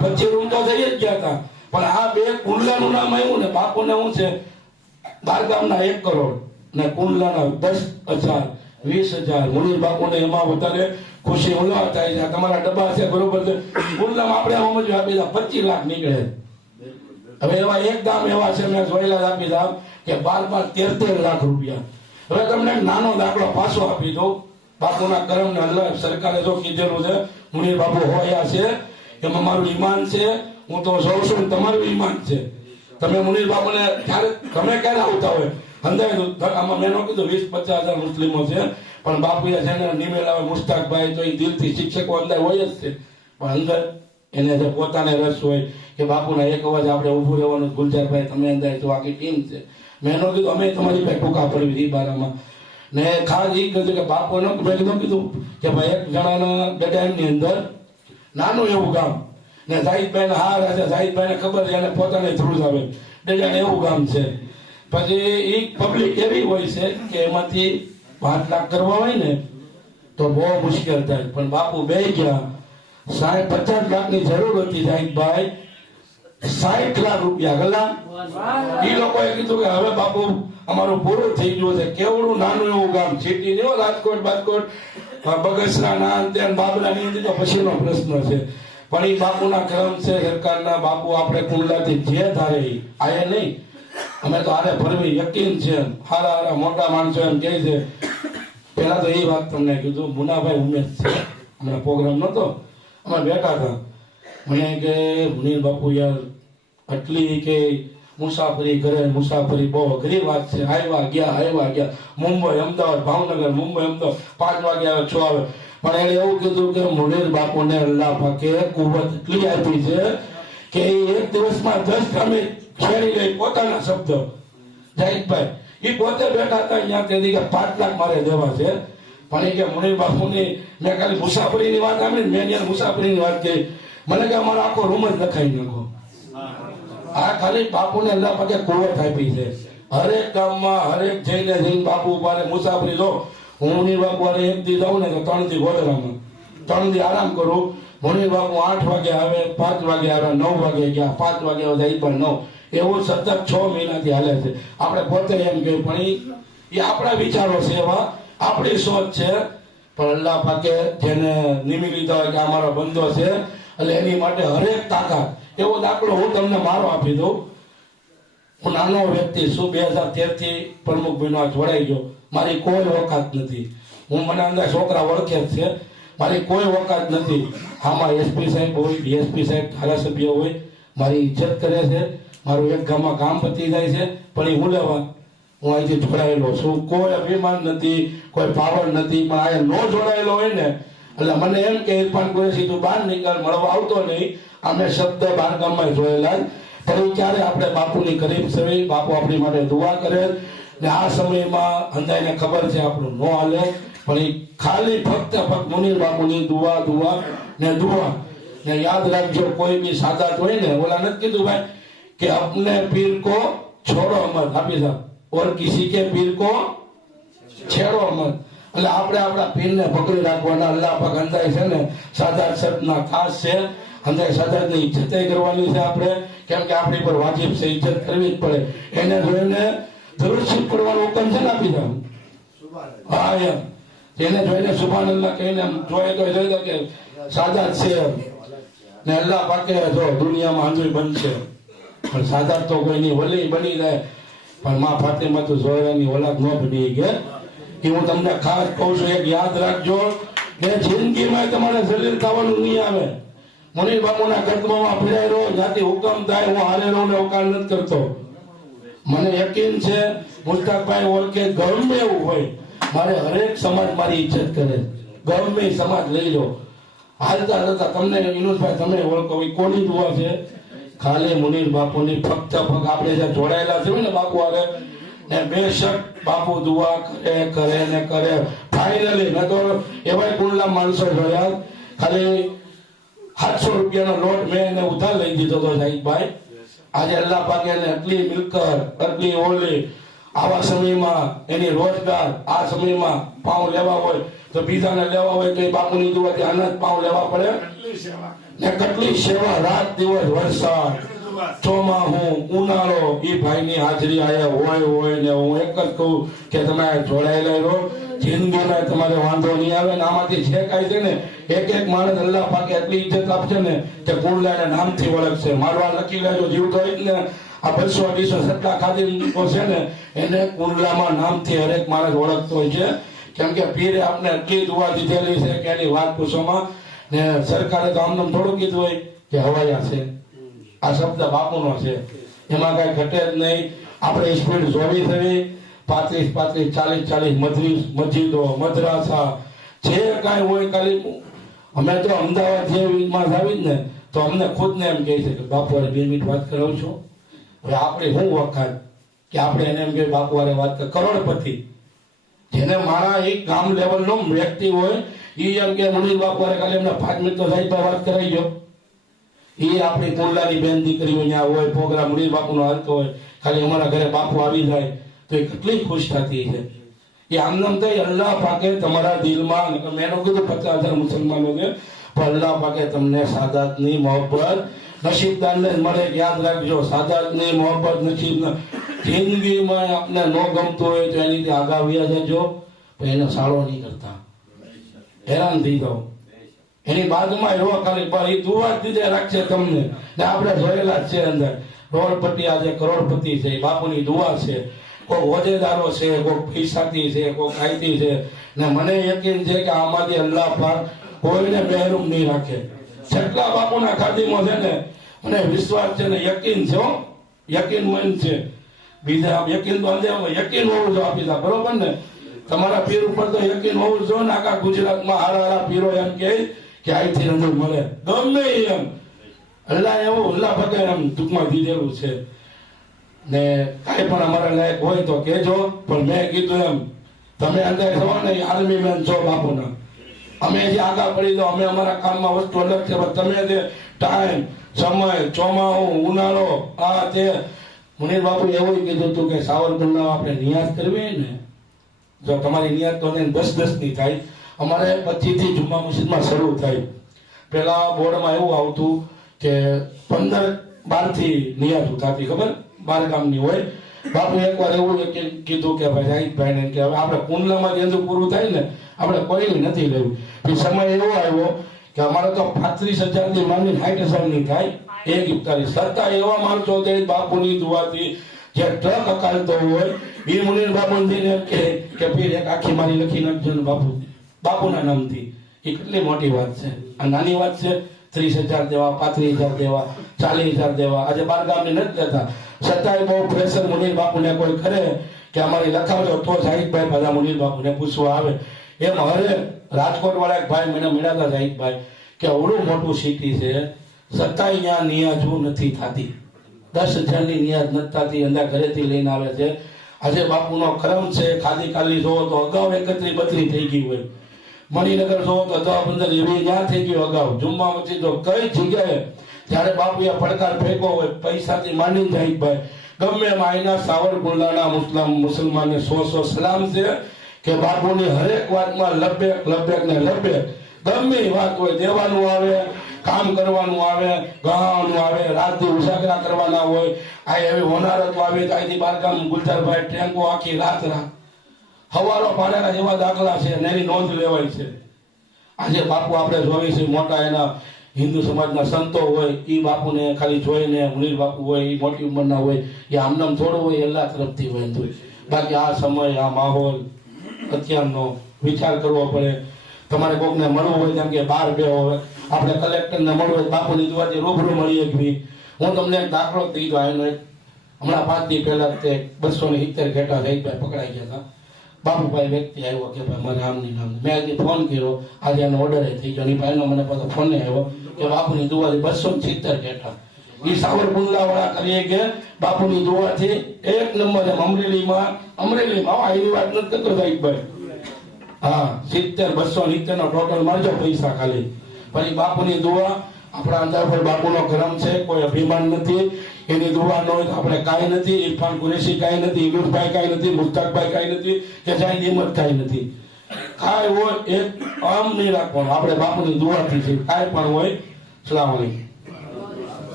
પછી રૂમ તો થઈ જ ગયા હતા, પણ આ બે કુંડલાનું નામ આવ્યું ને બાપુને શું છે, બારગામના 1 કરોડ ને કુંડલાના 10,000 20,000. મુનીર બાપુને એમાં વધારે ખુશી ઉલ્લાસ થાય છે. તમારા ડબ્બા છે બરોબર છે, કુંડલામાં આપણે સમજવા આપી 25 લાખ નીકળે. હવે એવા એક ગામ એવા છે મેં જોયેલા આપી દઉં કે 12-13 લાખ રૂપિયા. હવે તમને નાનો દાખલો પાછો આપી દઉં. બાપુના કરમ ને અલ્લાહ સરકારે જો કીધેલું છે મુનીર બાપુ હોયા છે, એમાં મારું ઈમાન છે. હું તો સૌ છું, તમારું ઈમાન છે. તમે મુનીર બાપુને તમે ક્યારે આવતા હોય અંદાજ આમાં મેં કીધું 20-50,000 મુસ્લિમો છે, પણ બાપુએ છે ને નિમેલા મુસ્તાકભાઈ તો એ દિલથી શિક્ષકો અંદર હોય જ છે, પણ અંદર એને જે પોતાને રસ હોય કે બાપુના એક અવાજ આપણે ઊભું રહેવાનું. ગુલજારભાઈ તમે અંદર તો આખી ટીમ છે. મેં એનો કીધું અમે તમારી પાસે ટૂંકા પડવી એ બારામાં ને ખાસ એ કીધું કે બાપુને મેં કીધું કે ભાઈ એક જણાના ગડાયમની અંદર નાનું એવું ગામ ને જાહિદભાઈ ને હાર હશે, જાહિદભાઈ ને ખબર છે એને પોતાને થ્રુ જ આવે ડેડાને એવું ગામ છે. પછી એ પબ્લિક એવી હોય છે કે એમાંથી 5 લાખ કરવા હોય ને તો બહુ મુશ્કેલ થાય. પણ બાપુ બે ગયા 50 લાખની જરૂર હતી જાહિદભાઈ, 60 લાખ રૂપિયા ગલા. એ લોકોએ કીધું કે હવે બાપુ અમારું પૂરું થઈ ગયું છે. કેવડું નાનું એવું ગામ, સિટી નહીં, રાજકોટ બાજકોટ બગસરા ના તેન બાબરા ની તો પછીનો પ્રશ્ન છે. પણ એ બાપુના ક્રમ છે સરકારના. બાપુ આપણે કુંડલાથી જે ધારે આયે નહીં, અમે તો આને ભરવી યકીન છે. હારા મોટા માણસો એમ કહે છે. પેલા તો એ વાત તમને કીધું, મુનાભાઈ ઉમેશ છે, હમણાં પ્રોગ્રામ નતો, અમે બેઠા હતા. મને કે મુનીર બાપુ યાર આટલી કે મુસાફરી કરે, મુસાફરી બહુ અઘરી વાત છે. આવ્યા ગયા મુંબઈ અમદાવાદ ભાવનગર, મુંબઈ અમદાવાદ 5 વાગે આવે 6 આવે. પણ એને એવું કીધું કે મુનીર બાપુને અલ્લાહ પાકે કુવત એટલી આપી છે કે એક દિવસમાં 10 ગામે છેડી ગઈ પોતાના શબ્દ. જાહિદભાઈ એ પોતે બેઠા હતા અહીંયા તેથી કે 5 લાખ મારે દેવા છે. પણ એ કે મુનીર બાપુની મેં ખાલી મુસાફરીની વાત આવી ને મેં જ્યારે મુસાફરીની વાત કરી, મને કે અમારો આખો રૂમ જ લખાઈ નાખો. આ ખાલી બાપુને અલ્લાહ પાકે કુવત આપી છે. હરેક ગામમાં હરેક જઈને બાપુ ઉપાડે મુસાફરી લો. હું મુનીર બાપુ એક દી જાઉં ને તો 3 દી ગોધરામાં, 3 દી આરામ કરું. મુનીર બાપુ 8 વાગે આવે, 5 વાગે આવે, 9 વાગે ગયા, 5 વાગે આવે પણ 9. એવું સતત 6 મહિનાથી હાલે છે. આપણે પોતે એમ કહ્યું પણ એ આપણા વિચારો છે, એવા આપણી સોચ છે. પણ અલ્લાહ પાકે જેને નિમી લીધા હોય કે અમારો બંધો છે એટલે એની માટે હરેક તાકાત. એવો દાખલો હું તમને મારો આપી દઉં. હું નાનો વ્યક્તિ છું, 2013 થી પ્રમુખ બન્યો, જોડાઈ ગયો. મારી કોઈ વકાત નથી. હું મને અંદર છોકરા ઓળખે જ છે, મારી કોઈ વકાત નથી. આમાં એસપી સાહેબ હોય, ડીએસપી સાહેબ, ધારાસભ્ય હોય, મારી ઇજ્જત કરે છે. મારું એક ગામમાં કામ પતી જાય છે, પણ એ હું લેવા હું અહીંથી જોડાયેલો છું. કોઈ અભિમાન નથી, કોઈ પાવર નથી. પણ આ ન જોડાયેલો હોય ને એટલે મને એમ કે ઇરફાન કુરેશી તું બહાર નીકળ, મળવા આવતો નહીં. અમે શબ્દ બાર ગામમાં જોયેલા. પણ ક્યારે આપણે બાપુની કરીબ છે, બાપુ આપણી માટે દુઆ કરે ને આ સમયમાં અંદાજને ખબર છે આપણું ન હાલે. પણ એ ખાલી ફક્ત મુનીર બાપુની દુઆ ને યાદ રાખજો. કોઈ બી સાદાત હોય ને, ઓલા નથી કીધું ભાઈ કે अपने पीर को छोड़ो मत, हाफिज साहब, और किसी के पीर को छेड़ो मत. એટલે આપણે આપણા પીરને પકડી રાખવાના. અલ્લાહ પાક અંદાજ છે ને સાદાત શબ્દના ખાસ છે. અંદાજ સાદાતની ઇજ્જત કરવાની છે આપણે, કેમ કે આપણી પર વાજિબ છે, ઇજ્જત કરવી જ પડે. એને જોઈને દુરુસ્ત કરવાનો હુકમ છે ને આપી દઉં. હા એમ એને જોઈને સુભાનઅલ્લાહ કહીને જોઈ દો કે સાદાત છે ને અલ્લાહ પાકે જો દુનિયામાં આંધળી બનશે. પણ સાદાત તો કોઈની વલી બની જાય, પણ માં ફાતિમા તો ઝોહરાની ઓલાદ ન બની ગઈ. એ હું તમને ખાસ કહું છું, એક યાદ રાખજો કે જિંદગીમાં તમારે જલીલ થવાનું નહીં આવે. મુનીર બાપુના કદમોમાં ફેરાઈ રહો, જ્યાંથી હુકમ થાય હું હારે રહું ને અવકાશ નથી કરતો. મને યકીન છે મુસ્તાકભાઈ ઓળખે ગમે એવું હોય, મારે હરેક સમાજ મારી ઇજ્જત કરે. ગમે સમાજ લઈ લો, હાલતા જતા તમને વિનોદભાઈ તમે ઓળખો. કોની દુઆ છે? ખાલી મુનીર બાપુની. ફક્ત આપણે જે જોડાયેલા છે ને બાપુ આવે ને બેશક બાપુ દુઆ કરે. ફાઇનલી મેં તો એવા કુંડલા માણસો જોયા, ખાલી 700 રૂપિયાનો લોટ મેં એને ઉધાર લઈ દીધો હતો સાહિબભાઈ. આજે અલ્લાહ પાકે એને આટલી મિલકત, આટલી ઓલી, આવા સમયમાં એની રોજગાર, આ સમયમાં પાઉં લેવા હોય તો બીજાને લેવા હોય તો એ બાપુની દુઆથી અનાજ પાઉં લેવા પડે ને કેટલી સેવા, રાત દિવસ, વરસાદ, ચોમાહું, ઉનાળો, એ ભાઈની હાજરી આયા હોય ને હું એક જ કહું કે તમે જોડાયેલા રહો, જિંદગીમાં તમારે વાંધો નહીં આવે ને આમાંથી જે કાંઈ છે ને એક એક માણસ અલ્લાહ પાકે એટલી ઇજ્જત આપશે ને કે કુંડલાને નામથી ઓળખશે. મારવા લખી લેજો જીવતો હોય ને આ 200-250 સટ્ટા ખાધી છે ને એને કુંડલામાં નામથી હરેક માણસ ઓળખતો હોય છે. કેમ કે પીરે આપણે એટલી દુઆ દીધેલી છે કે એની વાત પૂછોમાં. ને સરકારે તો આમને થોડું કીધું હોય કે હવાયા છે, આ શબ્દ બાપુનો છે, એમાં કઈ ઘટે જ નહીં. આપણે સ્પીડ જોવી થવી 35-40 મસ્જિદો, મદ્રાસા જે કાંઈ હોય ખાલી અમે તો અમદાવાદ જેમાં આવી ને તો અમને ખુદને એમ કહે છે કે બાપુ 2 મિનિટ વાત કરાવું છું. હવે આપણે શું વખાણ કે આપણે એને એમ કે બાપુ વાત કરોડપતિ જેને મારા એક ગામ લેવલનો વ્યક્તિ હોય એ એમ કે મુનિર બાપુ ખાલી એમને 5 મિનિટ તો સાહેબ વાત કરાવી ગયો. એ આપણી કુંડલાની બેન દીકરીઓ અહીંયા હોય, પ્રોગ્રામ મુનિર બાપુનો હાલતો હોય, ખાલી અમારા ઘરે બાપુ આવી જાય તો એ કેટલી ખુશ થતી છે. એ આમનામ તો અલ્લાહ પાકે તમારા દિલમાં, મેં કીધું 50,000 મુસલમાનો છે પણ અલ્લાહ પાકે તમને સાદાતની મોહબ્બત નસીબદારને મળે. યાદ રાખજો, સાદાતની મોહબ્બત નસીબ જિંદગીમાં આપણે ન ગમતું હોય તો એની આગા વ્યા જજો, પણ એનો સાળો નહીં કરતા, હેરાન થઈ જાઓ. એની બાદમાં એવો ખાલી એ દુઆ દીધે રાખશે તમને. ને આપણે જોયેલા જ છે અંદર કરોડપતિ, આજે કરોડપતિ છે એ બાપુની દુઆ છે. કોઈ હોદ્દેદારો છે, કોઈ પૈસાથી છે, કોઈ કાયતી છે, ને મને યકીન છે કે આમાંથી અલ્લાહ પાક કોઈને મહેરૂમ નહીં રાખે. જેટલા બાપુના ખાદીમો છે ને મને વિશ્વાસ છે ને યકીન છે, યકીન મન છે. બીજા યકીન તો અંદર યકીન હોવું જોઈએ આપી દા, બરોબર ને? તમારા પીર ઉપર તો યકીન હોવું જોઈએ ને. આખા ગુજરાતમાં હારા પીરો એમ કે અહીંથી રંજુ મળે ગમે એમ અલ્લાહ એવું અલ્લાહ પાકે એમ ટૂંકમાં દીધેલું છે. ને કાંઈ પણ અમારા લાયક હોય તો કહેજો, પણ મેં કીધું એમ તમે અંદર છો ને આર્મી મેન છો બાપુના. અમે જે આગળ પડી દો, અમે અમારા કામમાં વસ્તુ અલગ છે, પણ તમે જે ટાઈમ, સમય, ચોમાહું, ઉનાળો, આ તે મુનિર બાપુ એવું કીધું હતું કે સાવરકુંડલા આપણે નિયાઝ કરવી ને, જો તમારી નિયાઝ તો 10-10 ની થાય. અમારે 25 થી જુમ્મા મસ્જિદમાં શરૂ થાય. પેલા બોર્ડમાં એવું આવતું કે 15-12 થી નિયાઝ થતી, ખબર 12 ગામની હોય. બાપુ એકવાર એવું કીધું કે ભાઈ જાહિદભાઈ ને કે હવે આપણે કુંડલામાં જેંદુ પૂરું થાય ને આપણે કોઈ નથી લેવું. પછી સમય એવો આવ્યો કે અમારે તો 35,000 થી માંડીને 60,000 ની થાય એક ઇફતારી. છતાં એવા માણસો છે બાપુની દુઆથી જે ટ્રક અકાળતો હોય એ મુનિર બાપુને કે પીર એક આખી મારી લખી નાખજો ને બાપુના નામથી. એ કેટલી મોટી વાત છે. આ નાની વાત છે? 30,000 દેવા, 35,000 દેવા, 40,000 દેવા. આજે 12 ગામની નથી લેતા, છતાંય બહુ પ્રેશર મુનિર બાપુને કોઈ કરે કે અમારી લખાવજો તો જાહિદભાઈ બધા મુનિર બાપુને પૂછવા આવે. એમ હવે રાજકોટ વાળા એક ભાઈ મને મળ્યા જાહિદભાઈ કે અવડું મોટું સિટી છે છતાંય અહીંયા નિયાજુ નથી થતી. 10,000 ની નિયાજ નથી થતી, અંદર ઘરેથી લઈને આવે છે. આજે બાપુનો કરમ છે. ખાદી કાલી જોવો તો અગાઉ 31-32 થઈ ગઈ હોય. મણિનગર જોવો તો 10-15 એવી ત્યાં થઈ ગયું અગાઉ. જુમ્મા મસ્જિદ તો કઈ જગ્યાએ જયારે બાપુએ પડકાર ફેંકો હોય પૈસાથી માંડીને જાહિદભાઈ ગમે એમ આઈના સાવરકુંડલાના મુસલમાનને 100 સલામ છે કે બાપુની હરેક વાતમાં લબેક ને લબેક. ગમે વાત હોય, દેવાનું આવે, કામ કરવાનું આવે, ગણાવવાનું આવે, રાતથી ઉજાગરા કરવાના હોય. આ એવી હોનારતો આવે તો અહીંથી 12 ગામ ગુલજારભાઈ ટેન્કો આખી રાત હવાલો પાડેલા જેવા દાખલા છે અને એની નોંધ લેવાય છે. આજે બાપુ આપણે જોઈએ છે મોટા એના હિન્દુ સમાજના સંતો હોય એ બાપુને ખાલી જોઈને, મુનિર બાપુ હોય એ મોટી ઉંમરના હોય, એ આમનામ થોડું હોય અલ્લાહ તરફથી હોય. બાકી આ સમય, આ માહોલ અત્યારનો વિચાર કરવો પડે. તમારે કોકને મળવું હોય જેમ કે 12 બેહો હોય, આપણે કલેક્ટરને મળવું હોય બાપુની દુઆથી રૂબરૂ મળીએ કે હું તમને એક દાખલો દીધો. એનો એક હમણાં 5 દી પહેલા તે 270 ઘેટા જાહિદભાઈ પકડાઈ ગયા હતા. બાપુભાઈ વ્યક્તિ આવ્યો કે ભાઈ મારે આમની નામ. મેં આજે ફોન કર્યો, આજે એનો ઓર્ડર થઈ ગયો. એની ભાઈનો મને પાછો ફોન આવ્યો કે બાપુની દુઆથી 270 ઘેટા એ સાવરકુંડલા વાળા કરીએ કે બાપુની દુઆથી 1 નંબર. એમ અમરેલીમાં એવી વાત નથી કરતો જાહિદભાઈ. હા 70-270 નો ટોટલ મારજો પૈસા ખાલી. પછી બાપુની દુઆ આપણા અંદર પર બાપુનો કરમ છે, કોઈ અભિમાન નથી, એની દુઆ ન હોય તો આપણે કાંઈ નથી. ઇરફાન કુરેશી કાંઈ નથી, ઇલુરભાઈ કાંઈ નથી, મુસ્તાકભાઈ કાંઈ નથી, કે સાહેબ હિંમત કાંઈ નથી. કાંઈ હોય એક આમ નહીં રાખવાનું, આપણે બાપુની દુઆથી છે. કાંઈ પણ હોય. સલામ અલૈકુમ.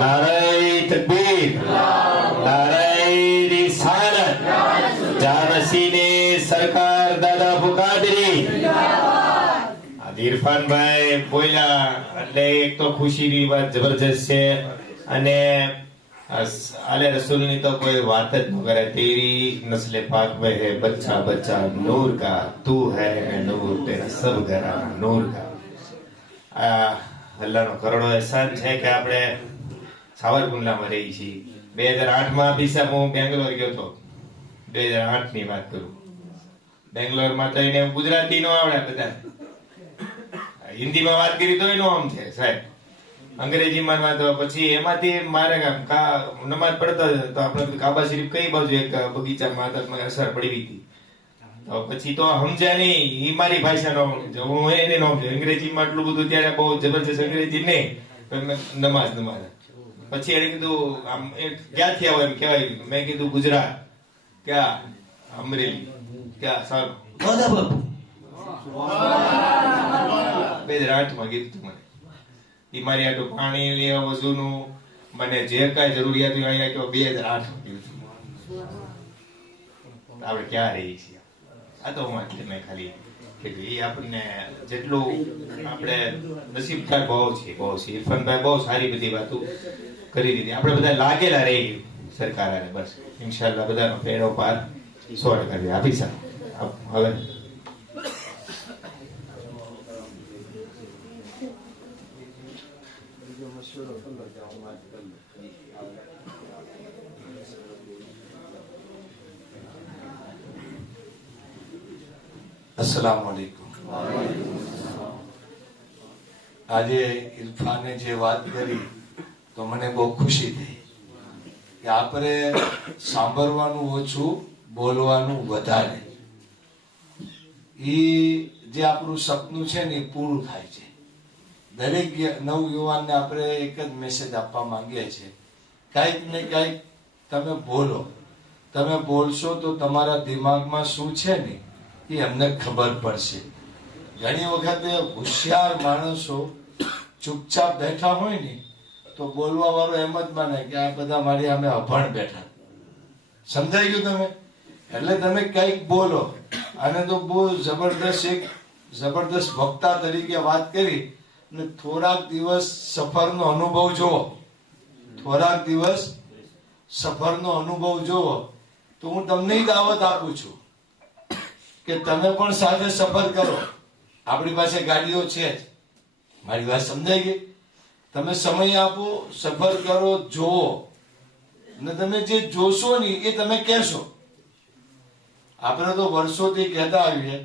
નારાય તકબીર, નારાય રિસાલત, જાનસીને સરકાર દાદા બુકાદરી. ઇરફાનભાઈ બોલ્યા એટલે એક તો ખુશીની વાત જબરજસ્ત છે, અને આલે રસૂલની તો કોઈ વાત જ ન કરે. તેરી નસ્લે પાક में है बच्चा बच्चा नूर का, तू है नूर, तेरा सब घराना नूर का. આ અલ્લાહનો કરોડો એહસાન છે કે આપણે સાવરકુંડલામાં રહી છીએ. 2008 માં પીસા હું બેંગ્લોર ગયો હતો. 2008 ની વાત કરું. બેંગ્લોરમાં તો એને ગુજરાતી નો આવડે, બધા હિન્દીમાં વાત કરી તો એનો આમ છે સાહેબ, અંગ્રેજીમાં તો પછી એમાંથી મારે નમાજ પડતો તો આપણે કાબા શરીફ કઈ બાજુ એક બગીચામાં હતા, અસર પડી હતી. તો પછી તો સમજ્યા નહીં, એ મારી ભાષા નો સમજે, હું એને ન સમજે. અંગ્રેજીમાં એટલું બધું ત્યારે બહુ જબરજસ્ત અંગ્રેજી નહીં, નમાજ. પછી એને કીધું આમ ક્યાંથી આવો એમ કહેવાય. મેં કીધું ગુજરાત. ક્યાં? અમરેલી. ક્યાં? સારું. 2008 માં કીધું મને. એ મારી આટલું પાણી લેવા વસ્તુનું મને જે કાંઈ જરૂરિયાત હોય અહીંયા 2008 માં કીધું. આપણે ક્યાં રહીએ છીએ? આ તો હું એટલે મેં ખાલી કીધું. એ આપણને જેટલું આપણે નસીબદાર બહુ છે. ઇરફાનભાઈ બહુ સારી બધી વાતો કરી દીધી. આપણે બધા લાગેલા રહી સરકાર હારે. બસ ઇન્શાલ્લાહ બધાનો પેરો પાર 100% આપી શકે. હવે अस्सलाम वालेकुम. આજે ઇરફાને જે વાત કરી તો મને બહુ ખુશી થઈ કે આપણે સાંભળવાનું ઓછું, બોલવાનું વધારે. એ જે આપણું સપનું છે ને એ પૂરું થાય છે. દરેક નવયુવાનને આપણે એક જ મેસેજ આપવા માંગીએ છીએ, કંઈક ને કંઈક તમે બોલો. તમે બોલશો તો તમારા દિમાગમાં શું છે ને એ અમને ખબર પડશે. ઘણી વખતે હોશિયાર માણસો ચૂપચાપ બેઠા હોય ને તો બોલવા વાળો એમ જ માને કે આ બધા મારી સામે અભણ બેઠા. સમજાઈ ગયું તમે? એટલે તમે કંઈક બોલો. અને તો બહુ જબરદસ્ત વક્તા તરીકે વાત કરી. અને થોડાક દિવસ સફરનો અનુભવ જોવો, તો હું તમને દાવત આપું છું કે તમે પણ સાથે સફર કરો. આપણી પાસે ગાડીઓ છે જ. મારી વાત સમજાઈ ગઈ? તમે સમય આપો, સફર કરો, જોવો, અને તમે જે જોશો ને એ તમે કહેશો. આપણે તો વર્ષોથી કહેતા આવીએ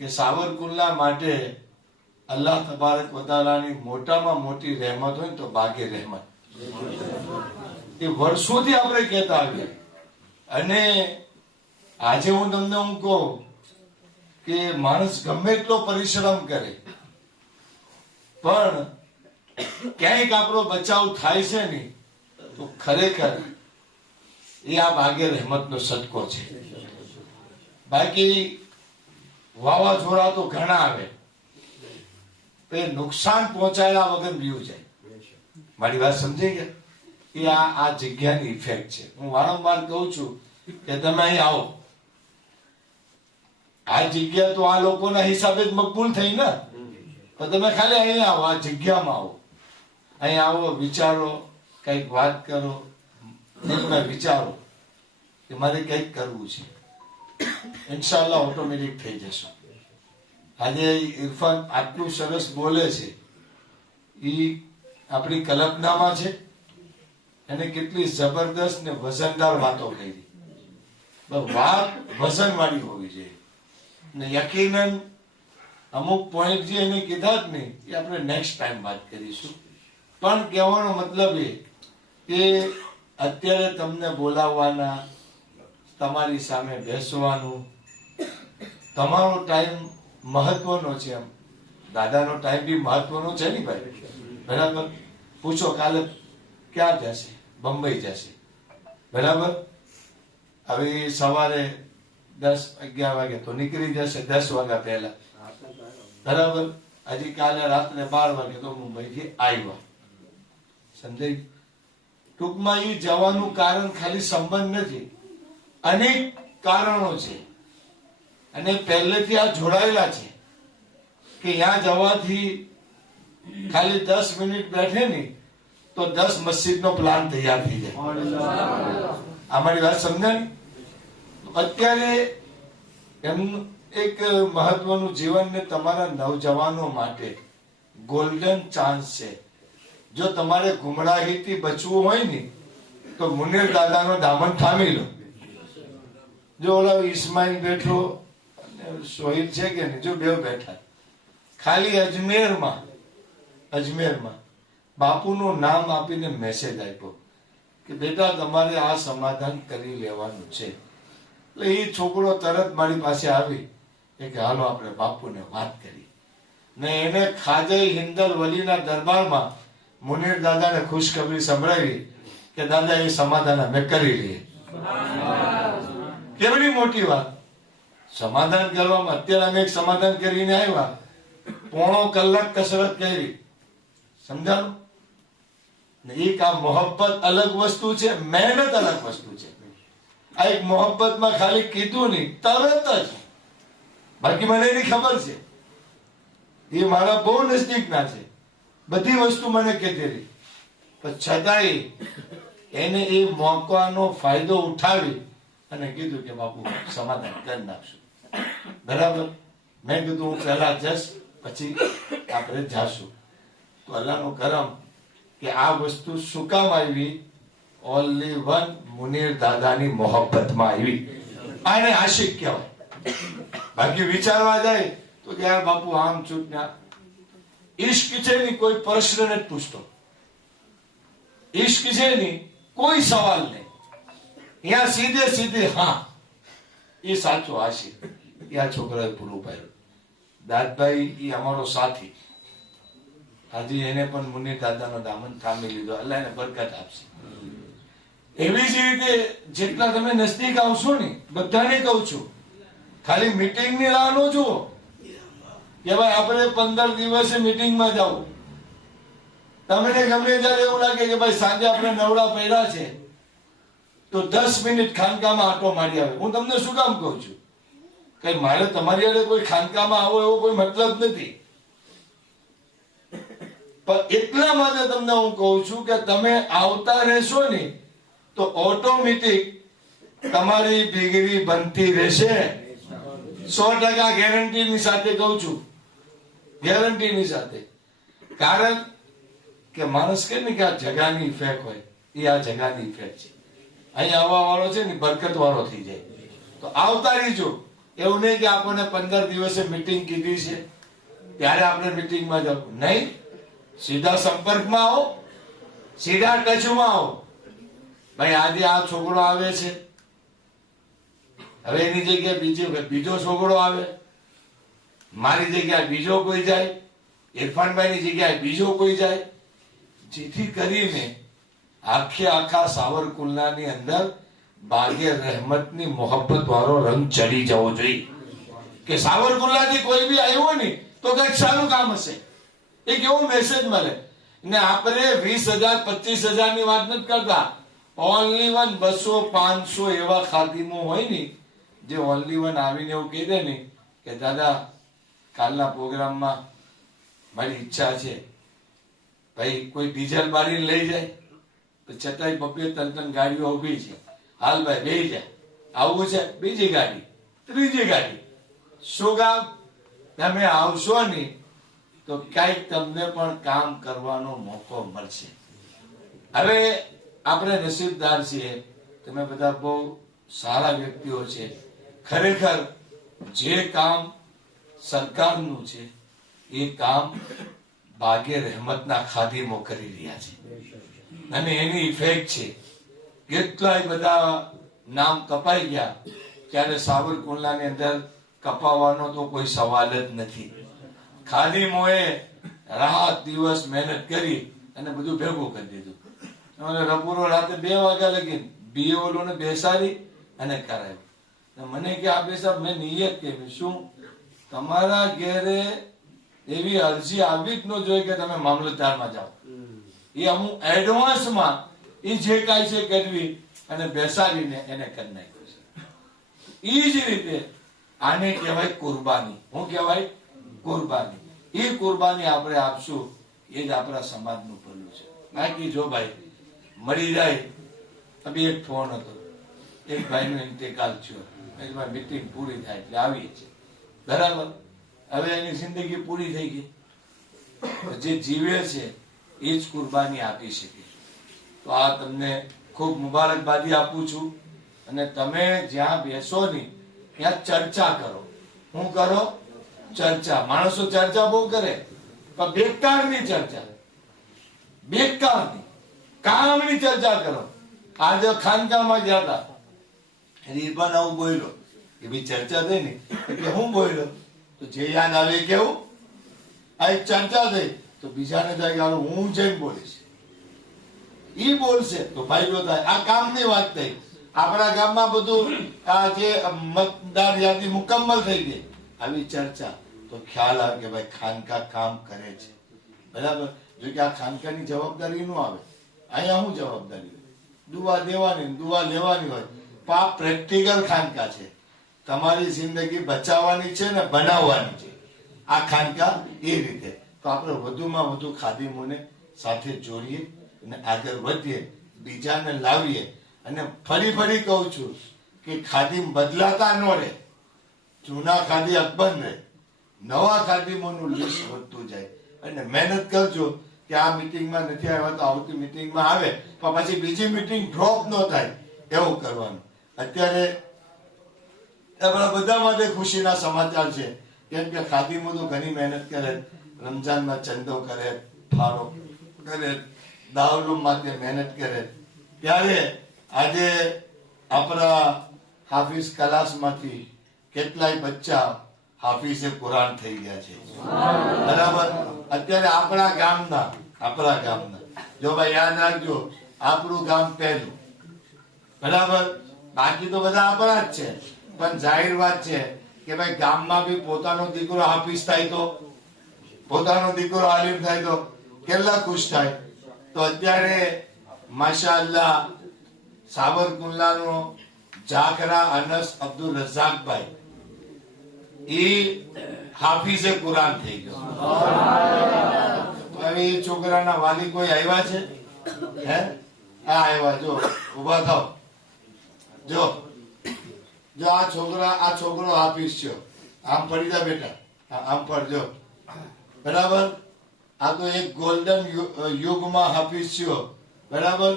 કે સાવરકુંડલા માટે અલ્લાહ તબારક વ તઆલાની મોટામાં મોટી રહેમત હોય તો બાગે રહેમત. એ વર્ષોથી આપણે કહેતા આવીએ. અને આજે હું તમને કહું કે માણસ ગમે એટલો પરિશ્રમ કરે પણ ક્યાંક આપણો બચાવ થાય છે ને તો ખરેખર એ આ બાગે રહેમતનો સદકો છે. બાકી વાવાઝોડા તો ઘણા આવે, નુકસાન પહોંચાડ્યા વગર બીવું જાય. મારી વાત સમજાઈ ગયા? એ આ જગ્યાની ઇફેક્ટ છે. હું વારંવાર કહું છું કે તમે અહીં આવો. આ જગ્યા તો આ લોકોના હિસાબે જ મકબૂલ થઈ ને, પણ તમે ખાલી અહીંયા આવો, આ જગ્યામાં આવો. અહીં આવો, વિચારો, કંઈક વાત કરો, વિચારો કે મારે કંઈક કરવું છે. ઇન્શાલ્લાહ ઓટોમેટિક થઈ જશે. આજે ઇરફાન આટલું સરસ બોલે છે, એ આપણી કલ્પનામાં છે. એને કેટલી જબરદસ્ત ને વજનદાર વાતો કરી. વાત વજન વાળી હોવી જોઈએ. ને યકીનન અમુક પોઈન્ટ જે એને કીધા જ નહીં એ આપણે નેક્સ્ટ ટાઈમ વાત કરીશું. પણ કહેવાનો મતલબ એ કે અત્યારે તમને બોલાવવાના, તમારી સામે બેસવાનું, તમારો ટાઈમ મહત્વનો છે. એમ દાદાનો ટાઈમ બી મહત્વનો છે ને ભાઈ, બરાબર. પૂછો કાલે ક્યાં જશે? બંબઈ જશે, બરાબર. હવે સવારે 10-11 વાગે તો નીકળી જશે, 10 વાગ્યા પહેલા, બરાબર. હજી કાલે રાત્રે 12 વાગે તો મુંબઈથી આવ્યા. સમજાય? ટૂંકમાં એ જવાનું કારણ ખાલી સંબંધ નથી, અનેક કારણો છે અને પહેલેથી આ જોડાયેલા છે કે ત્યાં જવાથી ખાલી 10 મિનિટ બેઠે ને તો 10 મસ્જિદનો પ્લાન તૈયાર થઈ જાય. અમારી વાત સમજાય? અત્યારે એમનું એક મહત્વનું જીવન ને તમારા નવજવાનો માટે ગોલ્ડન ચાન્સ છે. જો તમારે ગુમરાહીથી બચવું હોય ને તો મુનીર દાદાનો દામન થામી લો. જો ઓલા ઇસ્માઇલ બેઠો, સોહિલ છે કે નહીં, જો બે બેઠા, ખાલી અજમેરમાં બાપુનું નામ આપીને મેસેજ આપ્યો કે બેટા તમારે આ સમાધાન કરી લેવાનું છે. એટલે એ છોકરો તરત મારી પાસે આવી કે હાલો આપણે બાપુને વાત કરી ને એને ખાજે હિન્દલ વલીના દરબારમાં મુનીર દાદાને ખુશખબરી સંભળાવી કે દાદા એ સમાધાન અમે કરી લઈએ. કેવડી મોટી વાત. સમાધાન કરવામાં અત્યારે અમે એક સમાધાન કરીને આવ્યા, 1.5 કલાક કસરત કરી. સમજાણું? એક આ મોહબ્બત અલગ વસ્તુ છે, મહેનત અલગ વસ્તુ છે. આ એક મોહબ્બતમાં ખાલી કીધું નહીં, તરત જ. બાકી મને એની ખબર છે, એ મારા બહુ નજદીકના છે, બધી વસ્તુ મને કીધેલી, પણ છતાંય એને એ મોકાનો ફાયદો ઉઠાવી અને કીધું કે બાપુ સમાધાન કરી નાખશું, બરાબર. મેં કીધું હું પહેલા જશ, પછી આપણે જાશું. તો અલ્લાહનો કરમ કે આ વસ્તુ શું કામ આવી? ઓનલી વન મુનીર દાદાની મોહબ્બતમાં આવી. આને આશિક કહેવાય. બાકી વિચારવા જાય તો કે યાર બાપુ આમ છૂટના. ઈશ્ક છે ને કોઈ પ્રશ્ન નથી પૂછતો, ઈશ્ક છે ને કોઈ સવાલ નહીં, અહીંયા સીધે હા એ સાચો આશિક. એ આ છોકરાએ પૂરું પાડ્યું. દાદભાઈ એ અમારો સાથી, આજે એને પણ મુનીર દાદાનો દામન થામી લીધો. અલ્લાહ એને બરકત આપશે. એવી જ રીતે જેટલા તમે નજદીક આવશો ને બધાને કહું છું, ખાલી મીટિંગ ની રાહ ન જુઓ કે ભાઈ આપણે 15 દિવસે મીટિંગમાં જાવ. તમને ગમે ત્યારે એવું લાગે કે ભાઈ સાંજે આપણે નવડા પડ્યા છે તો 10 મિનિટ ખાનકામાં આટો મારી આવે. હું તમને શું કામ કહું છું? કઈ મારે તમારી હારે કોઈ ખાનકામાં આવો એવો કોઈ મતલબ નથી, પણ એટલા માટે તમને હું કહું છું કે તમે આવતા રહેશો ને તો ઓટોમેટિક તમારી ડિગ્રી બનતી રહેશે. 100% ગેરંટીની સાથે કહું છું, ગેરંટીની સાથે. કારણ કે માણસ કે ને કે આ જગાની ઇફેક્ટ હોય, એ આ જગાની ઇફેક્ટ છે. અહીંયા આવવા વાળો છે ને બરકત વાળો થઈ જાય. તો આવતા રહીજો. એવું નહીં કે આપણને 15 દિવસે મીટિંગ કીધી છે ત્યારે આપણે મીટિંગમાં જવું નહીં. સીધા સંપર્કમાં આવો, સીધા ટચમાં આવો. ભાઈ આજે આ છોકરો આવે છે, હવે એની જગ્યાએ બીજો છોકરો આવે, મારી જગ્યાએ બીજો કોઈ જાય, ઇરફાનભાઈ ની જગ્યાએ બીજો કોઈ જાય, જેથી કરીને આખા સાવરકુંડલાની અંદર બાગે રહેમતની મોહબ્બત વાળો રંગ ચડી જવો જોઈએ કે સાવરકુંડલાથી કોઈ બી આવ્યો ને તો કઈક સારું કામ હશે, એક એવો મેસેજ મળે. ને આપણે 20,000 25,000 ની વાત નથી કરતા. ઓનલી વન 200-500 એવા ખાદીમો હોય ને જે ઓનલી વન આવીને એવું કહી દે ને કે દાદા કાલના પ્રોગ્રામમાં મારી ઈચ્છા છે, ભાઈ કોઈ ડીઝલ બારીને લઈ જાય તો છતાંય 2-3 ગાડીઓ ઉભી છે, હાલ ભાઈ બેસી જાય, આવું છે બીજી ગાડી, ત્રીજી ગાડી. શું કામ? તમે આવશો ને તો કઈક તમને પણ કામ કરવાનો મોકો મળશે. હવે આપણે નસીબદાર છીએ, તમે બધા બહુ સારા વ્યક્તિઓ છે. ખરેખર જે કામ સરકારનું છે એ કામ બાગે રહેમતના ખાદીમો કરી રહ્યા છે અને એની ઇફેક્ટ છે. કેટલાય બધા નામ કપાઈ ગયા ત્યારે સાવરકુંડલાની અંદર કપાવવાનો તો કોઈ સવાલ જ નથી. ખાદીમોએ રાત દિવસ મહેનત કરી અને બધું ભેગું કરી દીધું. અને રપુરો રાતે 2 વાગ્યા લગી બીઓલોને બેસાડી અને કરાવ્યું. મને કે આપે સાહેબ મેં નિયત કેવી શું તમારા ઘેરે એવી અરજી આવી જ ન જોઈએ કે તમે મામલતદારમાં જાઓ. એ અમુક એડવાન્સમાં એ જે કાંઈ છે કરવી અને બેસાડીને એને કરી નાખ્યું છે. એ જ રીતે આને કહેવાય કુરબાની. શું કહેવાય? કુરબાની. એ કુરબાની આપણે આપશું એ જ આપણા સમાજનું ભલું છે. બાકી જો ભાઈ મળી જાય. અભી એક ફોન હતો, એક ભાઈનો ઇન્તેકાલ થયો, મીટિંગ પૂરી થાય એટલે આવીએ છીએ, બરાબર. હવે એની જિંદગી પૂરી થઈ ગઈ. જે જીવે છે એ જ કુરબાની આપી શકે. તો આ તમને ખૂબ મુબારકબાદી આપું છું. અને તમે જ્યાં બેસો નહીં ત્યાં ચર્ચા કરો. શું કરો? ચર્ચા. માણસો ચર્ચા બહુ કરે પણ બેકારની ચર્ચા, બેકારની કામની ચર્ચા કરો. આજે ખાનકામાં ગયા હતા, રીબન આવું બોલ્યો કે ભાઈ ચર્ચા થઈ ને એટલે હું બોલ્યો તો જે યાદ આવે કેવું, આ એક ચર્ચા થઈ તો બીજાને થાય કે હું જઈને બોલીશ, ઈ બોલશે તો ફાયદો થાય. આ કામની વાત થઈ. આપણા ગામમાં બધું આ જે મતદાર યાદી મુકમ્મલ થઈ ગઈ, આવી ચર્ચા તો ખ્યાલ આવે કે ભાઈ ખાનકા કામ કરે છે, બરાબર. જો કે આ ખાનકાની જવાબદારી નું આવે. અહીંયા શું જવાબદારી હોય? દુઆ દેવાની, દુઆ લેવાની હોય. પણ આ પ્રેક્ટિકલ ખાનકા છે. તમારી જિંદગી બચાવવાની છે ને બનાવવાની છે આ ખાનકા. એ રીતે તો આપણે વધુમાં વધુ ખાદીમોને સાથે જોડીએ અને આગળ વધીએ, બીજાને લાવીએ. અને ફરી ફરી કહું છું કે ખાદીમ બદલાતા ન રહે, જૂના ખાદી અકબંધ રહે, નવા ખાદીમોનું લિસ્ટ વધતું જાય. અને મહેનત કરજો કે આ મિટિંગમાં નથી આવ્યા તો આવતી મિટિંગમાં આવે, પણ પછી બીજી મિટિંગ ડ્રોપ ન થાય એવું કરવાનું. અત્યારે આપણા બધા માટે ખુશીના સમાચાર છે, કેમ કે ખાદીમો તો ઘણી મહેનત કરે, રમજાનમાં ચંદો કરે, ફાળો કરે, દાવલુમ માટે મહેનત કરે. ત્યારે આજે આપણા હાફિઝ કલાસમાંથી કેટલાય બચ્ચા હાફિઝે કુરાન થઈ ગયા છે, બરાબર. અત્યારે આપણા ગામના જો ભાઈ યાદ રાખજો, આપણું ગામ પહેલું, બરાબર. બાકી તો બધા આપણા જ છે, પણ જાહેર વાત છે કે ભાઈ ગામમાં બી પોતાનો દીકરો હાફિઝ થાય તો, પોતાનો દીકરો આલિમ થાય તો કેટલા ખુશ થાય. તો અત્યારે માશાઅલ્લાહ સાબરકુંડલાનો જાખરા અનસ અબ્દુલ રઝાકભાઈ એ હાફિઝે કુરાન થઈ ગયો. હવે એ છોકરાના વાલી કોઈ આવ્યા છે? હે, આ આવ્યા. જો ઉભા થાવ. જો આ છોકરો હાફિઝ છે. આમ પડી જા બેટા, આમ પડજો, બરાબર. આ તો એક ગોલ્ડન યુગમાં હાફિઝ થયો, બરાબર.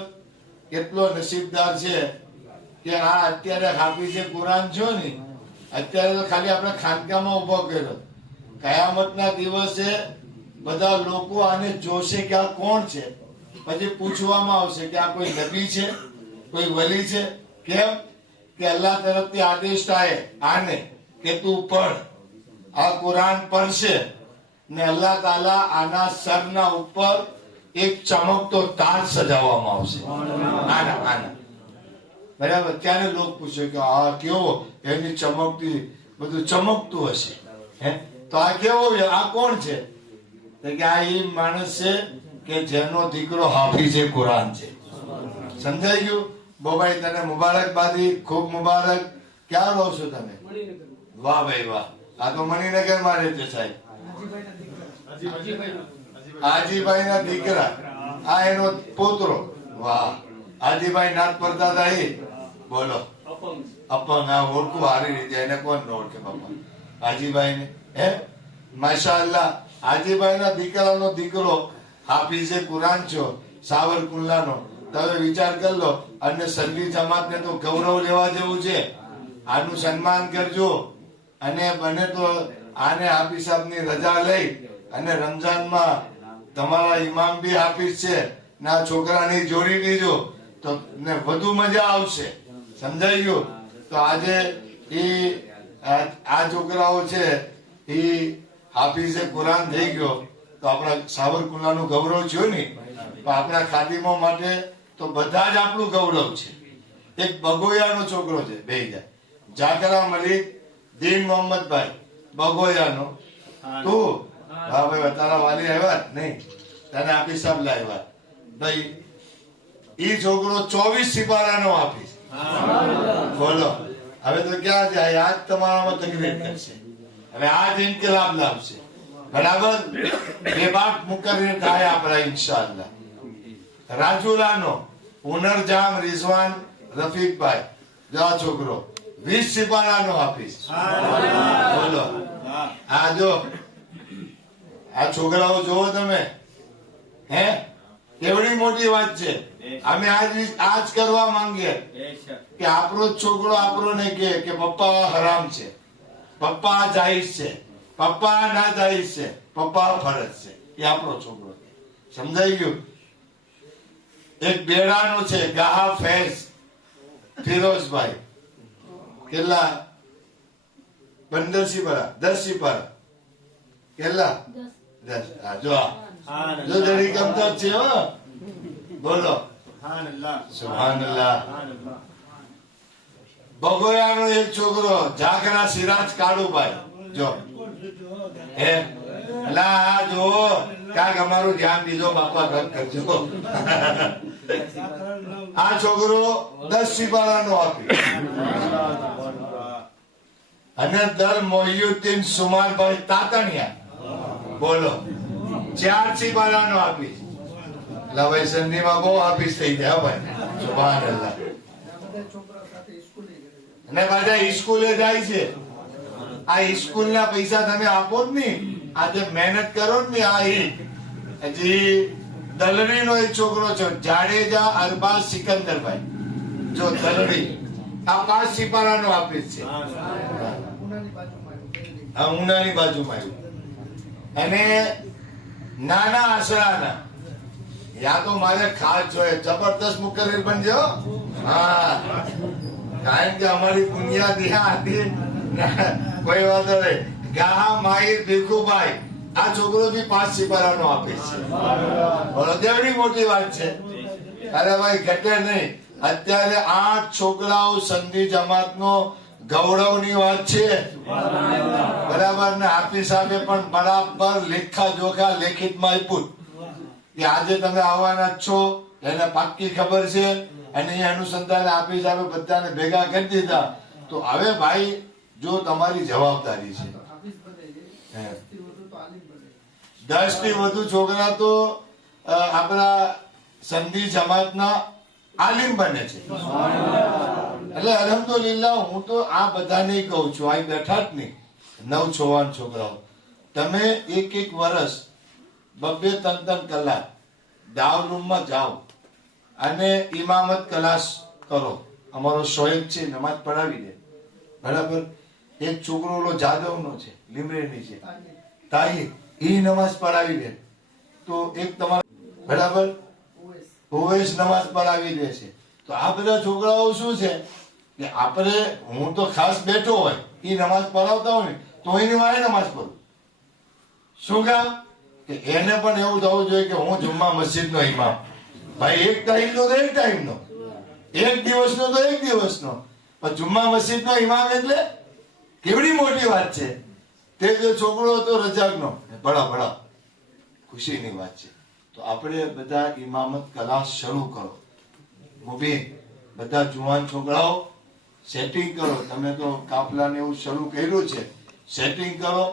કેટલો નસીબદાર છે કે આ અત્યારે હાફિઝે કુરાન છો ને, અત્યારે તો ખાલી આપણે ખાનકામાં ઉભો કર્યો. કયામતના દિવસે બધા લોકો આને જોશે કે આ કોણ છે, પછી પૂછવામાં આવશે કે આ કોઈ નબી છે, કોઈ વલી છે. કેમ કે અલ્લાહ તરફથી આદેશ થાય આને કે તું પઢ. આ કુરાન પડશે ને અલ્લાહ તાલા આના સરના ઉપર એક ચમકતો તાજ સજાવવામાં આવશે, આના, બરાબર. ત્યારે લોકો પૂછે કે આ કેવો, એની ચમકતી બધું ચમકતું હશે. હે, તો આ કેવો, આ કોણ છે? કે આ એ માણસ છે કે જેનો દીકરો હાફિઝે કુરાન છે. સમજાઈ ગયું? બોભાઈ તને મુબારકબાદી, ખૂબ મુબારક. ક્યાં રહો છો તમે? વાહ ભાઈ વાહ. આ તો મણિનગર માં રહે છે સાહેબ. હાજીભાઈ ના દીકરા, આ એનો પોતરો. વાહ. હાજીભાઈ નાથ પડતા હતા એ, બોલો. અપંગ. આ ઓળખું સારી રીતે, એને કોણ ન ઓળખે બાપા હાજીભાઈ ને. હે, માશાઅલ્લાહ. હાજીભાઈ ના દીકરાનો દીકરો હાફિઝે કુરાન છો, સાવરકુંડલાનો. તમે વિચાર કરી લો. અને સન્ની જમાત ને તો ગૌરવ લેવા જેવું છે. આનું સન્માન કરજો. અને બને તો આને હાફિઝ સાહેબ ની રજા લઈ અને રમજાનમાં તમારા ઇમામ બી હાફિઝ છે ના છોકરાની જોડી દીજો તો ને વધુ મજા આવશે. સમજાઈ ગયું? તો આજે એ આ છોકરાઓ છે એ હાફિઝે કુરાન થઈ ગયો તો આપણા સાવરકુંડલાનું ગૌરવ થયું ને. આપણા ખાદીમો માટે તો બધા જ આપણું ગૌરવ છે. એક બગોયાનો છોકરો છે, બે જાય જાકરા મલિક દીન મોહમ્મદભાઈ બગોયાનો. તું હા ભાઈ, તારા વાલી આવ્યા નહીં, તને આપી સાહેબ લાવ્યા ભાઈ. ઈ છોકરો 24 સિપારાનો હાફિઝ. બોલો હવે તો ક્યાં જાય? આજ તમારામાં તકલીફ કરશે, હવે આજ ઇન્કલાબ લાવશે. બરાબર, બેબાક મુકર્રીર થાય આપણા ઇન્શાઅલ્લાહ. રાજુલાનો ઉનરજામ રિઝવાન રફીકભાઈ, જો આ છોકરો 20 સિપારાનો હાફિઝ. બોલો આ જો આ છોકરાઓ જોવો તમે, હે કેવડી મોટી વાત છે. અમે આજ કરવા માંગીએ કે આપણો છોકરો આપણો ને કે પપ્પા હરામ છે, પપ્પા જાયઝ છે, પપ્પા ના જાયઝ છે, પપ્પા ફરજ છે. એ આપણો છોકરો છે. સમજાઈ ગયું? એક બેડાનો છે ગાહા ફેઝ ફિરોઝભાઈ, કેટલા 15 સિપારા 10 સિપારા કેટલા 10. જો જો જરી કમતર છે હો. બોલો સુબહાનલ્લાહ. બગોયાનો એક છોકરો જાગરા સિરાજ કાળુભાઈ, જો હે લા જો કાક અમારું ધ્યાન દીધો બાપા, ગમ કરજો. આ છોકરો 10 સિપારાનો આપી. અને દર મોહ્યુદ્દીન સુમારભાઈ તાતણિયા, બોલો 4 સિપારાનો આપી. એટલે ભાઈ સંધિમાં બહુ હાફિઝ થઈ ગયા ભાઈ, સુબહાનલ્લાહ. અને પાછા સ્કૂલે જાય છે. આ સ્કૂલ ના પૈસા તમે આપો જ નહીં, આજે મહેનત કરો જ નહીં. આ હજી દલડી નો એક છોકરો છે જાડેજા અરબાઝ સિકંદરભાઈ, જો દલડી, આ 5 સિપારાનો હાફિઝ છે. આ ઉનાની બાજુમાં આવ્યું. અને નાના આશરાના યા તો મારે ખાસ જોઈએ, જબરદસ્ત મુકર્રીર બનજો. હા, કારણ કે અમારી બુનિયાદ યા હતી. કોઈ વાત નહીં. ગાહા માહિર ભીખુભાઈ, આ છોકરો બી 5 સિપારાનો આપે છે. બોલો દેવડી મોટી વાત છે. અરે ભાઈ ઘટે નહીં. અત્યારે 8 છોકરાઓ સંધિ જમાતનો ગૌરવની વાત છે. બરાબર ને? હાફિઝ સાહેબે પણ બરાબર લેખા જોખા લેખિતમાં આપ્યું કે આજે તમે આવવાના છો, એને પાક્કી ખબર છે. અને એ અનુસંધાને હાફિઝ સાહેબે બધાને ભેગા કરી દીધા. તો હવે ભાઈ જો તમારી જવાબદારી છે, 10 થી વધુ છોકરા તો આપણા સંધિ જમાતના આલિમ બને છે. એટલે અલ્હમ્દુલિલ્લાહ, હું તો આ બધાને કહું છું, આ બેઠા જ નહીં, નવજવાન છોકરાઓ, તમે એક વર્ષ 2-3 કલાક દાવ રૂમમાં જાઓ અને ઇમામત ક્લાસ કરો. અમારો શોએબ છે, નમાજ પઢાવી દે. બરાબર? એક છોકરો ઓલો જાદવનો છે, લીમરેની છે, તાહિર, ઈ નમાજ પઢાવી દે. તો એક તમારો બરાબર ઓવેસ નમાજ પઢાવી દે છે. તો આ બધા છોકરાઓ શું છે કે આપણે, હું તો ખાસ બેઠો હોય, ઈ નમાજ પઢાવતા હોય ને તો એની વાળે નમાજ પઢું. શું કામ? કે એને પણ એવું થવું જોઈએ કે હું જુમ્મા મસ્જિદનો ઇમામ. ભાઈ એક ટાઈમનો તો એક ટાઈમનો, એક દિવસનો તો એક દિવસનો, પણ જુમ્મા મસ્જિદનો ઇમામ એટલે કેવડી મોટી વાત છે. તે જો છોકરો હતો રજાકનો, બડા ખુશીની વાત છે. તો આપણે બધા ઇમામત ક્લાસ શરૂ કરો. મુબીન, બધા જુવાન છોકરાઓ સેટિંગ કરો. તમે તો કાફલાને એવું શરૂ કર્યું છે, સેટિંગ કરો.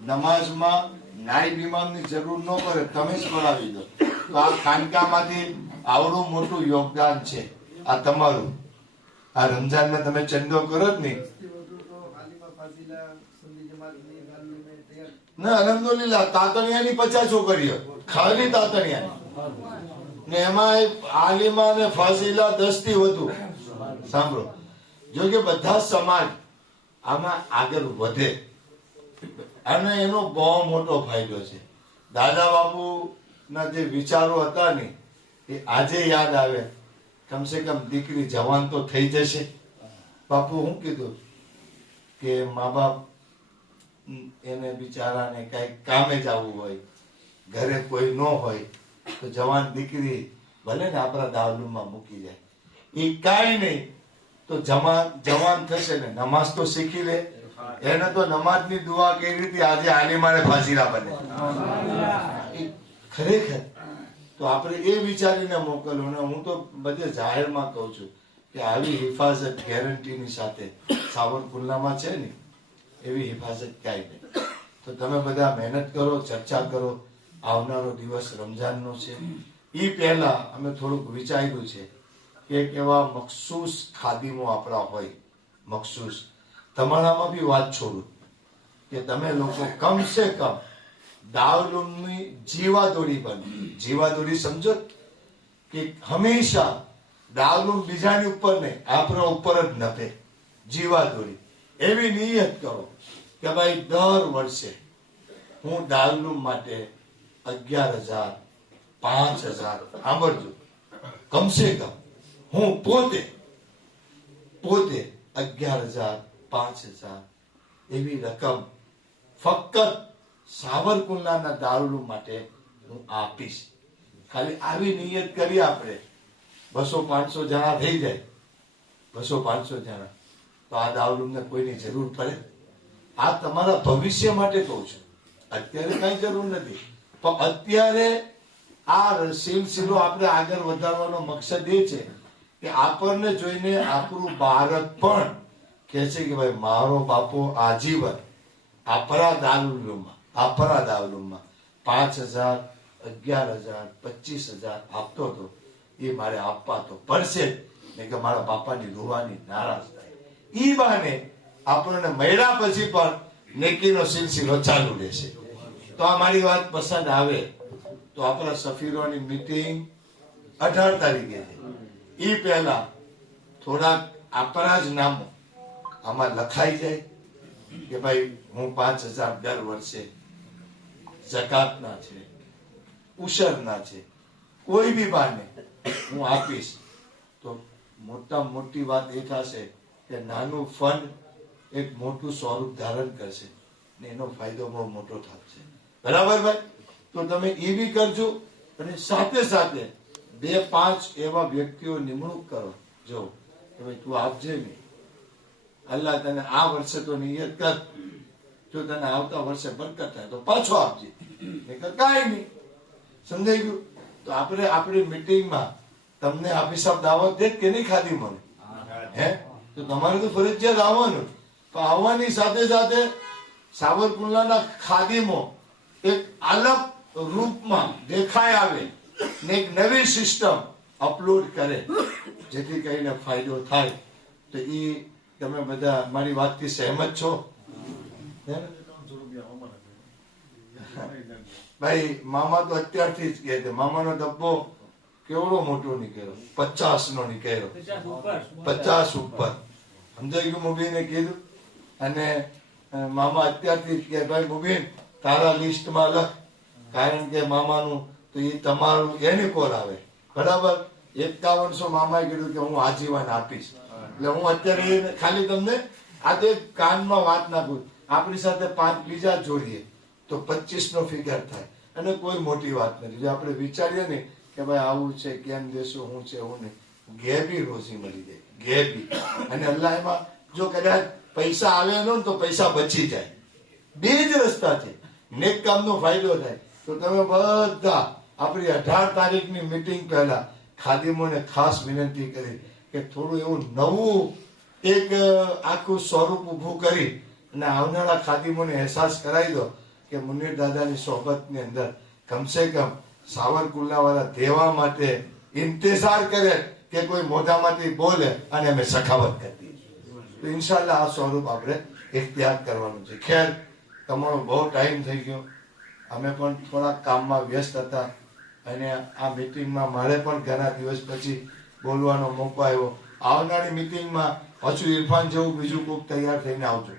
નમાઝમાં નાઈબ ઇમામની જરૂર ન પડે, તમે જ પઢાવી દો. તો આ ખાનકામાંથી આવડું મોટું યોગદાન છે આ તમારું. આ રમઝાનમાં તમે ચંદો કરો જ નહીં. ના, અલ્હમ્દુલિલ્લાહ, તાતણિયાની 50 છોકરીઓ, ખાલી તાતણિયાની. ને એમાં આલિમા ને ફાઝિલા 10 થી વધુ. સાંભળો, જો કે બધા સમાજ આમાં આગળ વધે અને એનો બહુ મોટો ફાયદો છે. દાદા બાપુ ના જે વિચારો હતા ને એ આજે યાદ આવે. કમસે કમ દીકરી જવાન તો થઈ જશે. બાપુ શું કીધું? કે મા બાપ એને બિચારાને કઈક કામે જવું હોય, ઘરે કોઈ ન હોય તો જવાન દીકરી ભલે ને આપણા દાવલુમાં મૂકી જાય, એ કાંઈ નહીં તો જવાન થશે ને નમાઝ તો શીખી લે. એને તો નમાઝની દુઆ કેવી રીતે આજે આની મારે ફાસીલા બને. ખરેખર તો આપણે એ વિચારીને મોકલવું ને હું તો બધે જાહેરમાં કહું છું કે આવી હિફાજત ગેરંટીની સાથે સાવરકુંડલામાં છે ને એવી હિફાજત ક્યાંય નહીં. તો તમે બધા મહેનત કરો, ચર્ચા કરો. આવનારો દિવસ રમઝાનનો છે. એ પહેલા અમે થોડુંક વિચાર્યું છે કે એવા મખસૂસ ખાદીમો આપણા હોય, મખસૂસ. તમારામાં બી વાત છોડું કે તમે લોકો કમસે કમ દાવલુમની જીવાદોરી બને. જીવાદોરી સમજો કે હંમેશા દાવલુમ બીજાની ઉપર નહીં, આપણા ઉપર જ નભે. જીવાદોરી એવી નિયત કરો કે ભાઈ દર વર્ષે હું દાવલુમ માટે 11,000, 5,000 સાંભળજો, કમસે કમ હું પોતે 11,000, 5,000 એવી રકમ ફક્ત સાવરકુંડલાના દારૂલુમ માટે હું આપીશ. ખાલી આવી નિયત કરી આપણે 200-500 જણા થઈ જાય, 200-500 જણા, તો આ દારૂલુમને કોઈની જરૂર પડે? આ તમારા ભવિષ્ય માટે કહું છું. અત્યારે કઈ જરૂર નથી, પણ અત્યારે આ સિલસિલો આપણે આગળ વધારવાનો મકસદ એ છે કે આપણને જોઈને આપણું ભારત પણ કહે છે કે ભાઈ મારો બાપો આજીવન આપણા દાવલુમમાં 5,000, 11,000, 25,000 આપતો હતો. એ મારે આપવા તો પડશે ને કે મારા બાપાની રૂવાની નારાજ થાય. ઈ બહાને આપણને મળ્યા પછી પણ નેકીનો સિલસિલો ચાલુ રહેશે. તો આ મારી વાત પસંદ આવે તો આપણા સફીરોની મીટિંગ 18 તારીખે છે. એ પહેલા થોડાક આપણા જ નામો આમાં લખાઈ જાય કે ભાઈ હું 5,000 દર વર્ષે જકાતના છે, ઉશરના છે, કોઈ બી બાને હું આપીશ. તો મોટા મોટી વાત એ થશે કે નાનું ફંડ એક મોટું સ્વરૂપ ધારણ કરશે ને એનો ફાયદો બહુ મોટો થશે. બરાબર ભાઈ? તો તમે એ બી કરજો અને સાથે સાથે 2-5 એવા વ્યક્તિઓ નિમણૂક કરો. જો કે ભાઈ તું આપજે નહીં, અલ્લાહ તને આ વર્ષે તો નિયત કર, જો તને આવતા વર્ષે બરકત થાય તો પાછો આપજે, કાંઈ નહીં. સમજાઈ ગયું? તો આપણે આપણી મીટિંગમાં તમને આપી સાહેબ દાવત દે કે નહીં ખાધી મને? હે? તો તમારે તો ફરજિયાત આવવાનું. પણ આવવાની સાથે સાથે સાવરકુંડલાના ખાદીમો એક અલગ રૂપમાં દેખાય આવે ને એક નવી સિસ્ટમ અપલોડ કરે જેથી કરીને ફાયદો થાય. તો એ તમે બધા મારી વાતથી સહેમત છો? ભાઈ મામા તો અત્યારથી જ કહે છે, મામાનો ડબ્બો કેવડો મોટો નીકળ્યો, 50 નો નીકળ્યો, 50 ઉપર. સમજાઈ ગયું? મુબીને કીધું. અને મામા અત્યારથી જ કે ભાઈ મુબીન તારા લિસ્ટમાં લખ, કારણ કે મામાનું તો એ તમારું એને કોર આવે. બરાબર? 5100 મામાએ કીધું કે હું આજીવન આપીશ. એટલે હું અત્યારે ખાલી તમને આજે કાનમાં વાત નાખું, આપણી સાથે 5 બીજા જોડીએ તો 25 નો ફિગર થાય. અને કોઈ મોટી વાત નથી. જો આપણે વિચારીએ ને કે ભાઈ આવું છે, કેમ દેશું, હું છે, હું નહીં, ગેબી રોજી મળી જાય, ગેબી. અને અલ્લાહ એમાં જો કદાચ પૈસા આવે ને તો પૈસા બચી જાય. 2 જ રસ્તા છે, નેક કામનો ફાયદો થાય. તો તમે બધા આપણી 18 તારીખની મીટિંગ પહેલા ખાદીમોને ખાસ વિનંતી કરી કે થોડું એવું નવું એક આખું સ્વરૂપ ઊભું કરી અને આવનારા ખાદીમોને અહેસાસ કરાવી દો કે મુનીર દાદાની સોબતની અંદર કમસે કમ સાવરકુંડલા વાળા દેવા માટે ઇંતજાર કરે કે કોઈ મોઢામાંથી બોલે અને અમે સખાવત કરી. તો ઇન્શાલ્લાહ આ સ્વરૂપ આપણે ઇખ્તિયાર કરવાનું છે. ખેર તમારો બહુ ટાઈમ થઈ ગયો, અમે પણ થોડા કામમાં વ્યસ્ત હતા અને આ મીટિંગમાં મારે પણ ઘણા દિવસ પછી બોલવાનો મોકો આવ્યો. આવનારી મીટિંગમાં હજુ ઇરફાન જેવું બીજું કોઈક તૈયાર થઈને આવજો.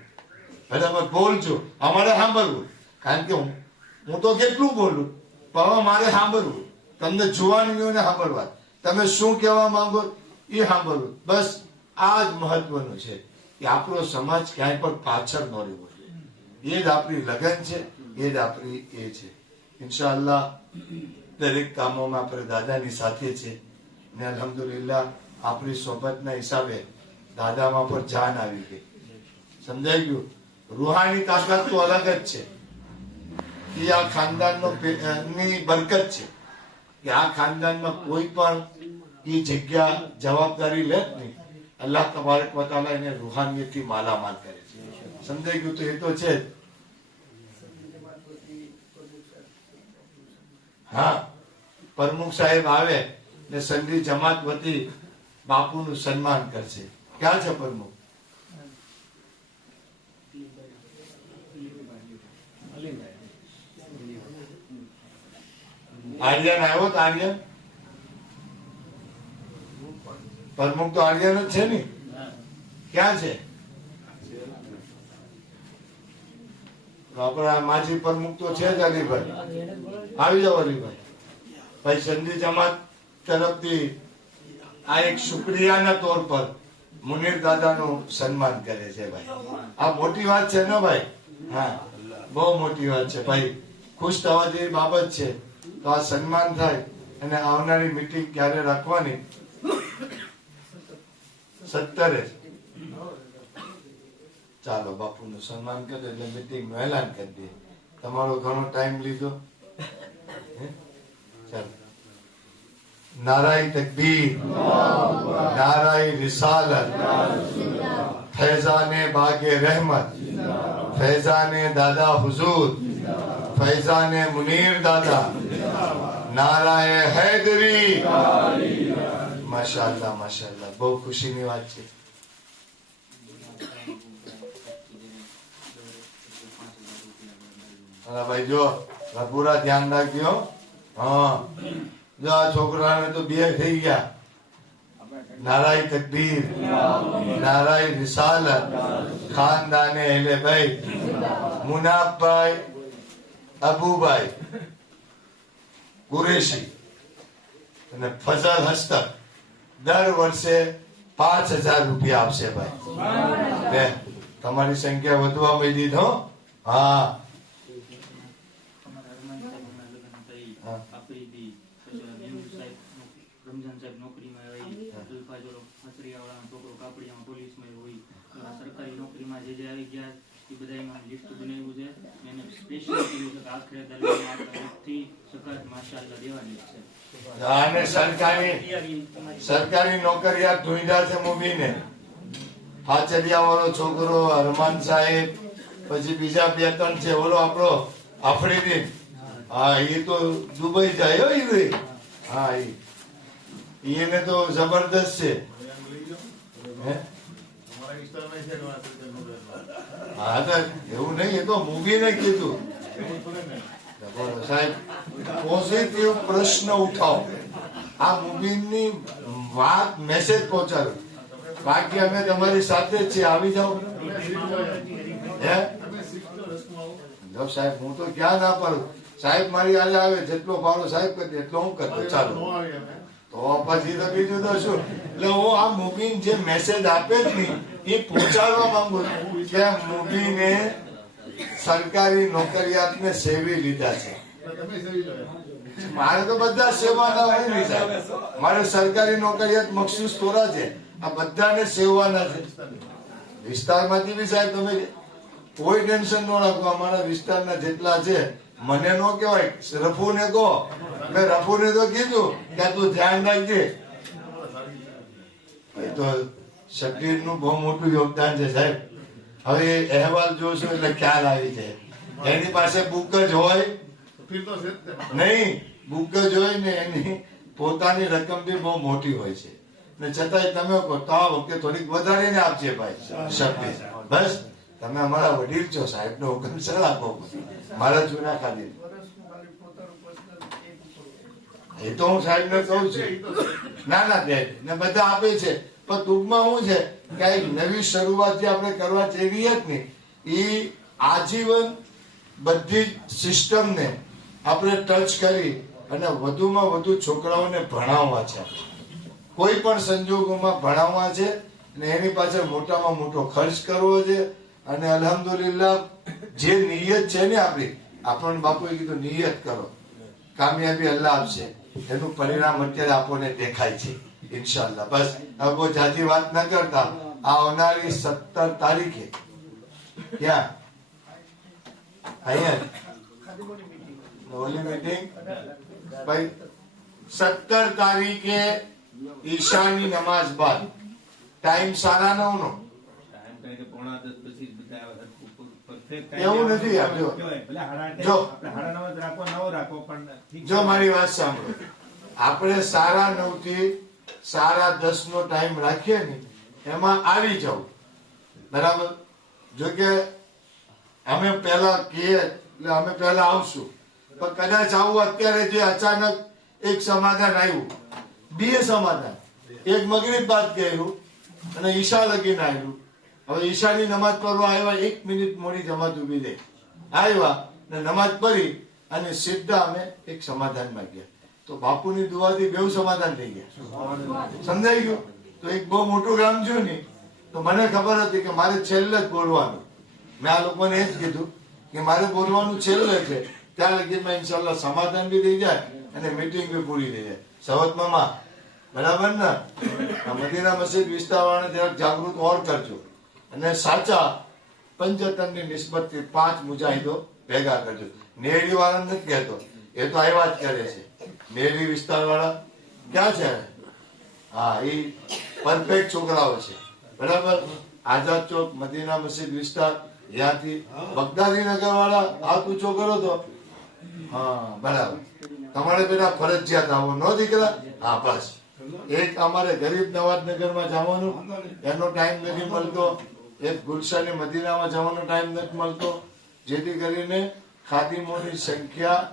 બરાબર? બોલજો, અમારે સાંભળવું. કારણ કે હું તો કેટલું બોલું, પણ હવે મારે સાંભળવું. તમને જુવાનીઓને સાંભળવા, તમે શું કહેવા માંગો એ સાંભળવું. બસ આ જ મહત્વનું છે. કે આપણો સમાજ ક્યાંય પણ પાછળ ન રહેવો જોઈએ. એ જ આપણી લગન છે, એ જ આપણી એ છે. ઇન્શાઅલ્લાહ દરેક કામોમાં આપણે દાદાની સાથે છે ને અલ્હમ્દુલિલ્લાહ આપણી સોબતના હિસાબે દાદામાં પણ જાન આવી ગઈ. સમજાઈ ગયું? રૂહાની તાકાત તો અલગ જ છે. એ આ ખાનદાનનો ની બરકત છે કે આ ખાનદાનમાં કોઈ પણ એ જગ્યા જવાબદારી લે જ નહીં. અલ્લાહ તબારક વ તઆલા એને રૂહાનિયતથી માલામાલ કરે છે. સમજાઈ ગયું? તો એ તો છે જ. હા, પ્રમુખ સાહેબ આવે ને સંઘી જમાત વતી બાપુનું સન્માન કરશે. ક્યાં છે પ્રમુખ? આર્યન આવ્યો તો આર્યન પ્રમુખ તો આર્યન જ છે ને. ક્યાં છે આપણા માજી પ્રમુખ? તો છે જ અલીભાઈ. આવી જાઓ અલીભાઈ. ભાઈ સંધી જમાત તરફથી આ એક શુક્રિયાના તौर પર મુનીર દાદાનું સન્માન કરે છે ભાઈ. આ મોટી વાત છે ને ભાઈ? હા, બહુ મોટી વાત છે ભાઈ. ખુશ થવા જેવી બાબત છે. તો આ સન્માન થાય અને આવનારી મીટિંગ ક્યારે રાખવાની? 17. ચાલો બાપુનું સન્માન કરે એટલે મીટિંગ નું એલાન કરી દે. તમારો ઘણો ટાઈમ લીધો. ચાલો. નારાય તકબીર, નારાય રિસાલત, ફૈઝાને બાગે રહેમત, ફૈઝાને દાદા હુજૂર, ફૈઝાને મુનીર દાદા, નારાય હૈદરી. માશાઅલ્લાહ, માશાઅલ્લાહ. બહુ ખુશીની વાત છે. ભાઈ જો પૂરા ધ્યાન રાખજો. હા, જો આ છોકરાને તો 2 થઈ ગયા. નારાય તકબીર, નારાય રિસાલત, ખાનદાને અહેલે ભાઈ, મુનાફભાઈ અબુભાઈ કુરેશી અને ફઝલ હસ્તક દર વર્ષે 5000 રૂપિયા આપશે ભાઈ. તમારી સંખ્યા વધવા માંડી હો. હા, રમજાન સાહેબ નોકરીમાં હોય, અલ્ફા જોડો હસરિયાવાળાનો છોકરો કાપડિયામાં પોલીસમાં હોય, સરકારી નોકરીમાં જે આવી ગયા એ બધામાં લિસ્ટ બનાવ્યું છે. એને સ્પેશિયલ કીધું છે કે આખરે દરમિયાન આપણાથી સકાત માશાઅલ્લાહ દેવાની છે. અને સરકારી નોકરિયાત ઢૂંઢ્યા છે મુબીને. હાચરિયા વાળો છોકરો અરમાન સાહેબ, પછી બીજા 2-3 છે. ઓલો આપણો આફ્રિદી, હા, એ તો દુબઈ જાય હો. હા, એને તો જબરદસ્ત છે. હા, તો એવું નહીં, એ તો મૂવીને કીધું. સાહેબ પોઝિટિવ પ્રશ્ન ઉઠાવો. આ મૂવીની વાત મેસેજ પહોંચાડો. બાકી અમે તમારી સાથે જ છીએ. આવી જાઓ. હે સાહેબ, હું તો ક્યાં ના પાડું. સાહેબ મારી આજે આવે, જેટલો ભાડો સાહેબ કરી એટલો હું કરતો. ચાલો તો પછી તો બીજું તો શું. એટલે હું આ મૂવી જે મેસેજ આપે જ નહીં એ પહોંચાડવા માંગુ છું કે મૂવીને સરકારી નોકરિયાતને સેવી લીધા છે. મારે તો બધા સેવાના હોય નહીં સાહેબ. મારે સરકારી નોકરિયાત મખસૂસ થોડા છે. આ બધાને સેવાના છે. વિસ્તારમાંથી બી સાહેબ તમે કોઈ ટેન્શન ન રાખો. અમારા વિસ્તારના જેટલા છે મને નો કહેવાય, રફુને કહો. મેં રફુને તો કીધું કે તું ધ્યાન રાખજે. તો શબીરનું બહુ મોટું યોગદાન છે સાહેબ. હવે અહેવાલ જોશો એટલે ખ્યાલ આવી જાય. એની પાસે બુક જ હોય નહીં, બુક જ હોય ને એની પોતાની રકમ બી બહુ મોટી હોય છે. ને છતાંય તમે કહો તો આ વખતે થોડીક વધારીને આપજે ભાઈ શબીર. બસ તમે અમારા વડીલ છો, સાહેબ નો હુકમ છે આપો. મારા જૂના ખાલી એ તો હું સાહેબ ને કહું છું. ના ના દે ને બધા આપે છે. પણ ટૂંકમાં શું છે કે નવી શરૂઆત જે આપણે કરવા જઈ રહ્યા જ ને એ આજીવન બધી સિસ્ટમને આપણે ટચ કરી અને વધુમાં વધુ છોકરાઓને ભણાવવા છે. કોઈ પણ સંજોગોમાં ભણાવવા છે અને એની પાછળ મોટામાં મોટો ખર્ચ કરવો છે. અને અલ્હમ્દુલિલ્લાહ જે નિયત છે ને આપણને બાપુએ કીધું નિયત કરો, કામયાબી અલ્લાહ આપશે. એનું પરિણામ અત્યારે આપણને દેખાય છે ઇન્શાલ્લાહ. બસ હવે બહુ જાજી વાત ન કરતા, આ આવનારી 17 તારીખે ક્યાં અહીંયા ઓલી મીટિંગ ભાઈ 17 તારીખે ઈશાની નમાઝ બાદ ટાઈમ 9:30 નો. એવું નથી જો મારી વાત સાંભળો, આપણે 9:30 થી 10:30 નો ટાઈમ રાખીએ ને એમાં આવી જાવ, બરાબર. જો કે અમે પહેલા કહીએ એટલે અમે પહેલા આવશું, પણ કદાચ આવું અત્યારે જે અચાનક એક સમાધાન આવ્યું, બે સમાધાન, એક મગરીબ બાદ કર્યું અને ઈશા લગીને આવ્યું. હવે ઈશાની નમાજ પઢવા આવ્યા, 1 મિનિટ મોડી જમાત ઉભી રહી, આવ્યા ને નમાજ પઢી અને સીધા અમે એક સમાધાનમાં ગયા. તો બાપુની દુઆથી બેઉ સમાધાન થઈ ગયા. સમજાઈ ગયું? તો એક બહુ મોટું ગામ છે ને, તો મને ખબર હતી કે મારે છેલ્લે જ બોલવાનું. મેં આ લોકોને એ જ કીધું કે મારે બોલવાનું છેલ્લે છે, ત્યાં લગીમાં ઇન્શાલ્લાહ સમાધાન બી થઈ જાય અને મીટિંગ બી પૂરી થઈ જાય. સવત મામા બરાબર ને? મદીના મસ્જિદ વિસ્તારવાળાને જરાક જાગૃત ઓર કરજો અને સાચા પંચતનની નિસ્બતથી 5 મુજાહિદો ભેગા કરજો. નેરડી વાળા નથી કહેતો, એ તો આવ્યા જ કરે છે. નેરડી વિસ્તાર વાળા ક્યાં છે? હા, એ પરફેક્ટ છોકરાઓ છે, બરાબર. આઝાદ ચોક મદીના મસ્જિદ વિસ્તાર, ત્યાંથી બગદાદી નગર વાળા હાથ ઊંચો કરો તો હા બરાબર. તમારે પેલા ફરજિયાત આવો, નો દીકરા? હા બસ. એક અમારે ગરીબ નવાજ નગરમાં જવાનું, એનો ટાઈમ નથી મળતો. એક ગુલશાની મદીનામાં જવાનો ટાઈમ નથી મળતો, જેથી કરીને ખાદીમોની સંખ્યા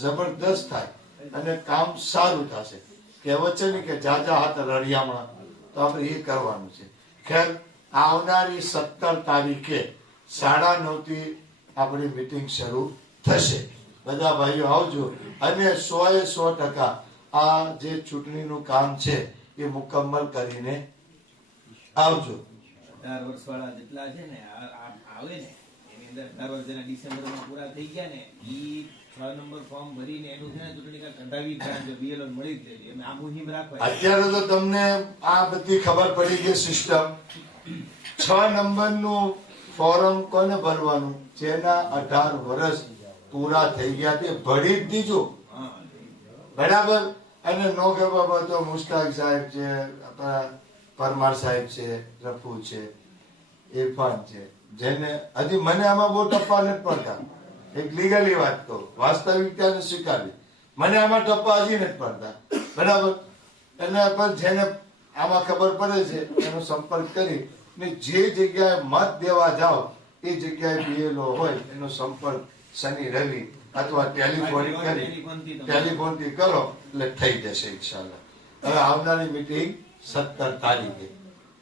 જબરદસ્ત થાય અને કામ સારું થશે. કહેવત છે ને કે જાજા હાથ રળિયામાં, તો આપણે એ કરવાનું છે. ખેર, આવનારી 17 તારીખે 9:30 થી આપણી મીટિંગ શરૂ થશે. બધા ભાઈઓ આવજો અને 100% આ જે ચૂંટણીનું કામ છે એ મુકમ્મલ કરીને આવજો. 18 વર્ષવાળા જેટલા છે ને આવે ને એની અંદર 18 વર્ષ જેના ડિસેમ્બરમાં પૂરા થઈ ગયા ને, ઈ 6 નંબર ફોર્મ ભરીને એનું છે ને ચૂંટણી કાર્ડ કઢાવી જ બીએલઓ મળી જ જાય. એમ આ મુહિમ રાખવા. અત્યારે તો તમને આ બધી ખબર પડી ગઈ સિસ્ટમ. 6 નંબરનું ફોર્મ કોને ભરવાનું? જેના 18 વર્ષ પૂરા થઈ ગયા તે ભરી જ દીજો, બરાબર. અને નો ખબર તો મુસ્તાક સાહેબ છે, પરમાર સાહેબ છે, રફુ છે, ઇરફાન છે, જેને હજી મને આમાં બહુ ટપ્પા નથી પડતા. એક લીગલી વાત કહું, વાસ્તવિકતાને સ્વીકારી, મને આમાં ટપ્પા હજી નથી પડતા, બરાબર. એના પર જેને આમાં ખબર પડે છે એનો સંપર્ક કરી ને જે જગ્યાએ મત દેવા જાઓ એ જગ્યાએ બીએલઓ હોય એનો સંપર્ક શનિ રવિ અથવા ટેલિફોનથી કરો એટલે થઈ જશે ઇન્શાલ્લાહ. હવે આવનારી મીટિંગ 17 તારીખે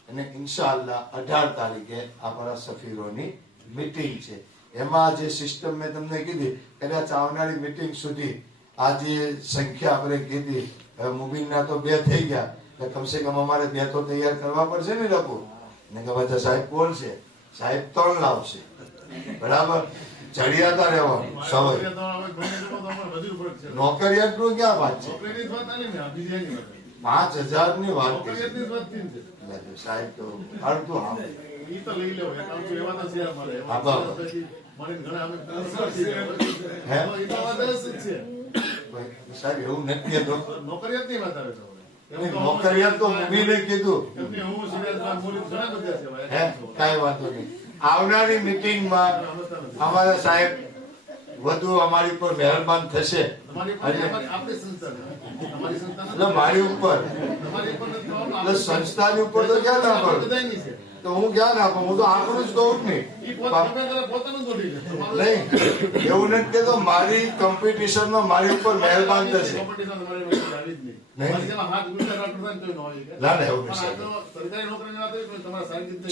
અને ઇન્શાલ્લાહ 18 તારીખે આપણા સફીરોની મીટિંગ છે. એમાં જે સિસ્ટમ મેં તમને કીધી, કદાચ આવનારી મીટિંગ સુધી આ જે સંખ્યા આપણે કીધી, મુબીનના તો 2 થઈ ગયા, એટલે કમસે કમ અમારે 2 તો તૈયાર કરવા પડશે ને લોકો. ને કે બધા સાહેબ બોલશે, સાહેબ 3 લાવશે, બરાબર. ચડિયાતા રહેવાનું સમય. નોકરિયાત નું ક્યાં વાત છે? 5000 ની વાત છે સાહેબ. તો અડધું સાહેબ એવું નથી. નોકરિયાત તો મૂવીને કીધું, કઈ વાંધો નહીં. આવનારી મીટિંગમાં અમારા સાહેબ વધુ અમારી ઉપર મહેરબાન થશે. મારી ઉપર સંસ્થાની ઉપર તો ક્યાં ના પડે, તો હું ક્યાં નાખું? હું તો આપણું જ કહું નહીં. એવું નથી કેતો, મારી કોમ્પિટિશન માં મારી ઉપર મહેરબાન થશે.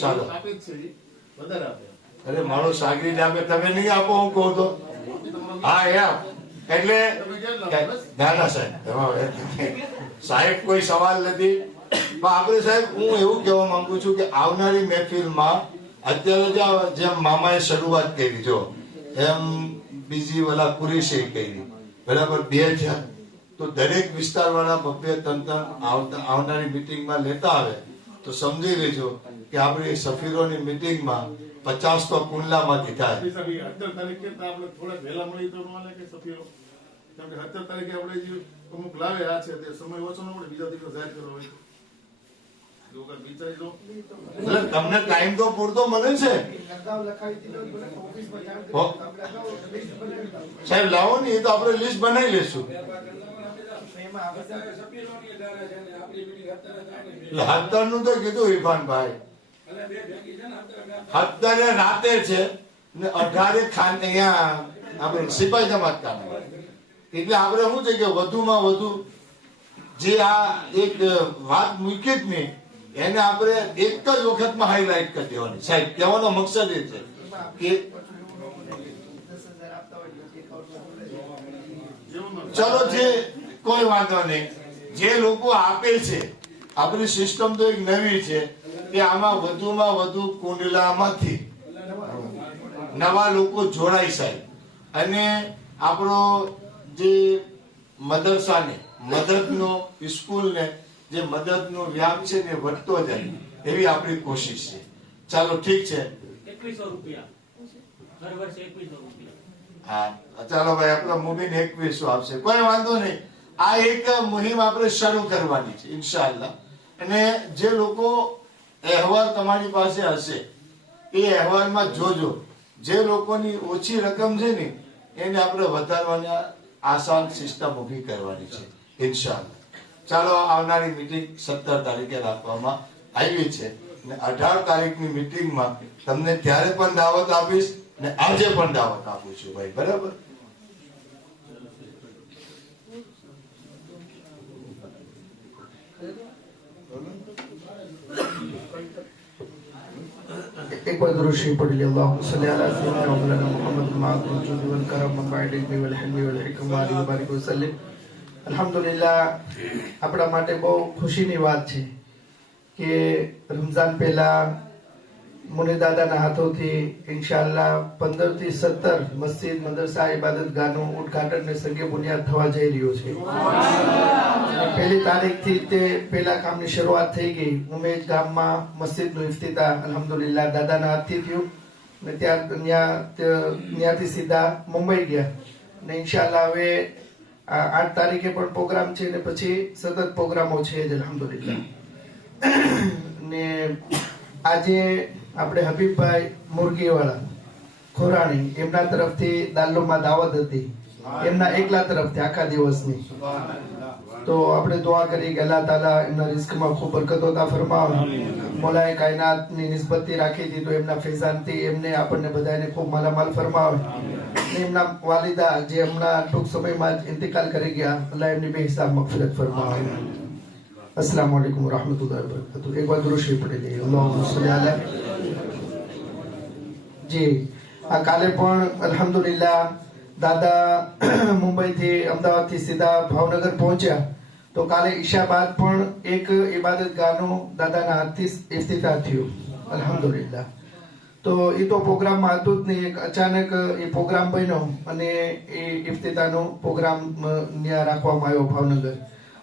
ચાલો, અરે મારો સાગરીત આપે, તમે નહીં આપો હું કહું તો. હા એમ એટલે ના સાહેબ, સાહેબ કોઈ સવાલ નથી. પણ આપણે સાહેબ હું એવું કહેવા માંગુ છું કે આવનારી મહેફિલમાં અત્યારે જેમ મામાએ શરૂઆત કરી જો એમ બીજી ઓલા કુરેશી કરી બરાબર 2 થયા તો દરેક વિસ્તાર વાળા 2-3 આવનારી મીટિંગમાં લેતા આવે તો સમજી લેજો કે આપણી સફીરોની મીટિંગમાં 50 તો કુંડલામાંથી થાય. 17 તારીખે આપણે થોડા વહેલા મળી તો ન કે સફીરો કારણ કે 17 તારીખે આપણે જે અમુક લાવે આ છે તે સમય ઓછો ન પડે બીજા દિવસ જાહેર કરવો હોય તમને ટાઈમ તો પૂરતો મળે છે સાહેબ. લાવો ને એ તો આપણે લિસ્ટ બનાવી લેશું. 17 નું તો કીધું ઇરફાનભાઈ, 17 રાતે છે ને 18 ખાન અહીંયા આપણે સિપાઈ જમાત કામ એટલે આપણે શું છે કે વધુમાં વધુ જે આ એક વાત મૂકી જ નહીં એને આપણે એક જ વખતમાં હાઈલાઈટ કરી દેવાની. સાહેબ કહેવાનો મકસદ એ છે કે ચલો જે કોઈ વાંધો નહીં, જે લોકો આપે છે આપણી સિસ્ટમ તો એક નવી છે કે આમાં વધુમાં વધુ કુંડલામાંથી નવા લોકો જોડાય સાહેબ અને આપણો જે મદરસાને મદદનો સ્કૂલને જે મદદનો વ્યાપ છે ને વધતો જાય એવી આપણી કોશિશ છે. ચાલો ઠીક છે. 2100 રૂપિયા દર વર્ષે 2100 રૂપિયા. હા ચાલો ભાઈ આપણા મુબીન 2100 આપશે, કોઈ વાંધો નહીં. આ એક મુહિમ આપણે શરૂ કરવાની છે ઇન્શાઅલ્લાહ. અને જે લોકો અહેવાલ તમારી પાસે હશે એ અહેવાલમાં જોજો જે લોકોની ઓછી રકમ છે ને એને આપણે વધારવાની આસાન સિસ્ટમ ઊભી કરવાની છે ઇન્શાઅલ્લાહ. ચાલો આવનારી મીટિંગ 17 તારીખે રાખવામાં આવી છે અને 18 તારીખની મીટિંગમાં તમને ત્યારે પણ દાવત આપીશ ને આજે પણ દાવત આપું છું ભાઈ, બરાબર? एक बार दुरूद शरीफ पढ़ लिया। अल्लाहुम्मा सल्ली अला सय्यिदिना व मौलाना मुहम्मद माअल जुद वल करम व बाइड इल्मी वल हिल्मी वल हिकम व आलिहि व बारिक वसल्लम। अल्हम्दुलिल्लाह આપણા માટે બહુ ખુશીની વાત છે કે રમઝાન પહેલા મુની દાદાના હાથોથી ઇન્શાઅલ્લાહ 15 થી 17 મસ્જિદ મદરસા ઇબાદતગાહનું ઉદ્ઘાટન ને સંગે બુનિયાદ થવા જઈ રહ્યું છે. પહેલી તારીખથી તે પહેલા કામની શરૂઆત થઈ ગઈ. ઉમેદ ગામમાં મસ્જિદનું ઇફ્તિતાહ અલ્હમ્દુલિલ્લાહ દાદાના હાથથી થયું ને ત્યાંથી સીધા મુંબઈ ગયા ને ઇન્શાઅલ્લાહ હવે 8 તારીખે પણ પ્રોગ્રામ છે ને પછી સતત પ્રોગ્રામો છે જ અલ્હમ્દુલિલ્લાહ. ને આજે આપણે હબીબભાઈ મુરગીવાળા ખોરાણી એમના તરફથી દાલોમાં દાવત હતી, એમના એકલા તરફથી આખા દિવસની. તો આપણે દુઆ કરી કે અલ્લાહ તાલા એમના રિસ્કમાં ખૂબ બરકત અતા ફરમાવે. મોલાએ કાયનાતની નિસ્બતથી રાખી હતી તો એમના ફૈઝાનથી એમને આપણને બધાને ખૂબ માલામાલ ફરમાવે. એમના વાલિદા જે હમણાં ટૂંક સમયમાં જ ઇન્તિકાલ કરી ગયા, અલ્લાહ એમની બેહિસાબ મગફિરત ફરમાવે. अस्सलाम वालेकुम व रहमतुल्लाहि व बरकातहू. एक बार दुरूद शरीफ पढ़ी लीजिए. अल्लाहुम्मा सल्ली अला जी. આ કાલે પણ અલ્હમ્દુલિલ્લાહ દાદા મુંબઈથી અમદાવાદથી સીધા ભાવનગર પહોંચ્યા તો કાલે ઈશા બાદ પણ એક ઇબાદતગાહનું દાદાના હાથથી ઇફ્તિતાહ થયું અલ્હમ્દુલિલ્લાહ. તો એ તો પ્રોગ્રામમાં હતું જ નહીં, એક અચાનક એ પ્રોગ્રામ બન્યો અને એ ઇફ્તિતાહનો પ્રોગ્રામ ત્યાં રાખવામાં આવ્યો ભાવનગર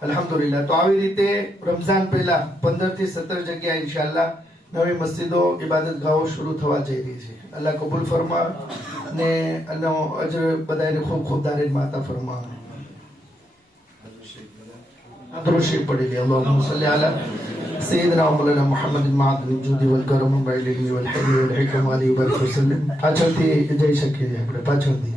અલ્હમ્દુલિલ્લાહ. તો આવી રીતે રમઝાન પહેલા 15 થી 17 જગ્યાએ ઇન્શાઅલ્લાહ નવી મસ્જિદો ઇબાદતગાહો શરૂ થવા જઈ રહી છે. અલ્લાહ કબૂલ ફરમાવે ને એનો અજર બધાને ખૂબ ખૂબ દારેન માતા ફરમાવે. दुरूद शरीफ पढ़ी लीजिए. अल्लाहुम्मा सल्ली अला सय्यिदिना व मौलाना मुहम्मद माअल जुद वल करम व बाइल इल्मी वल हिल्मी वल हिकम व आलिहि व बारिक वसल्लम. પાછળથી જઈ શકીએ આપણે પાછળથી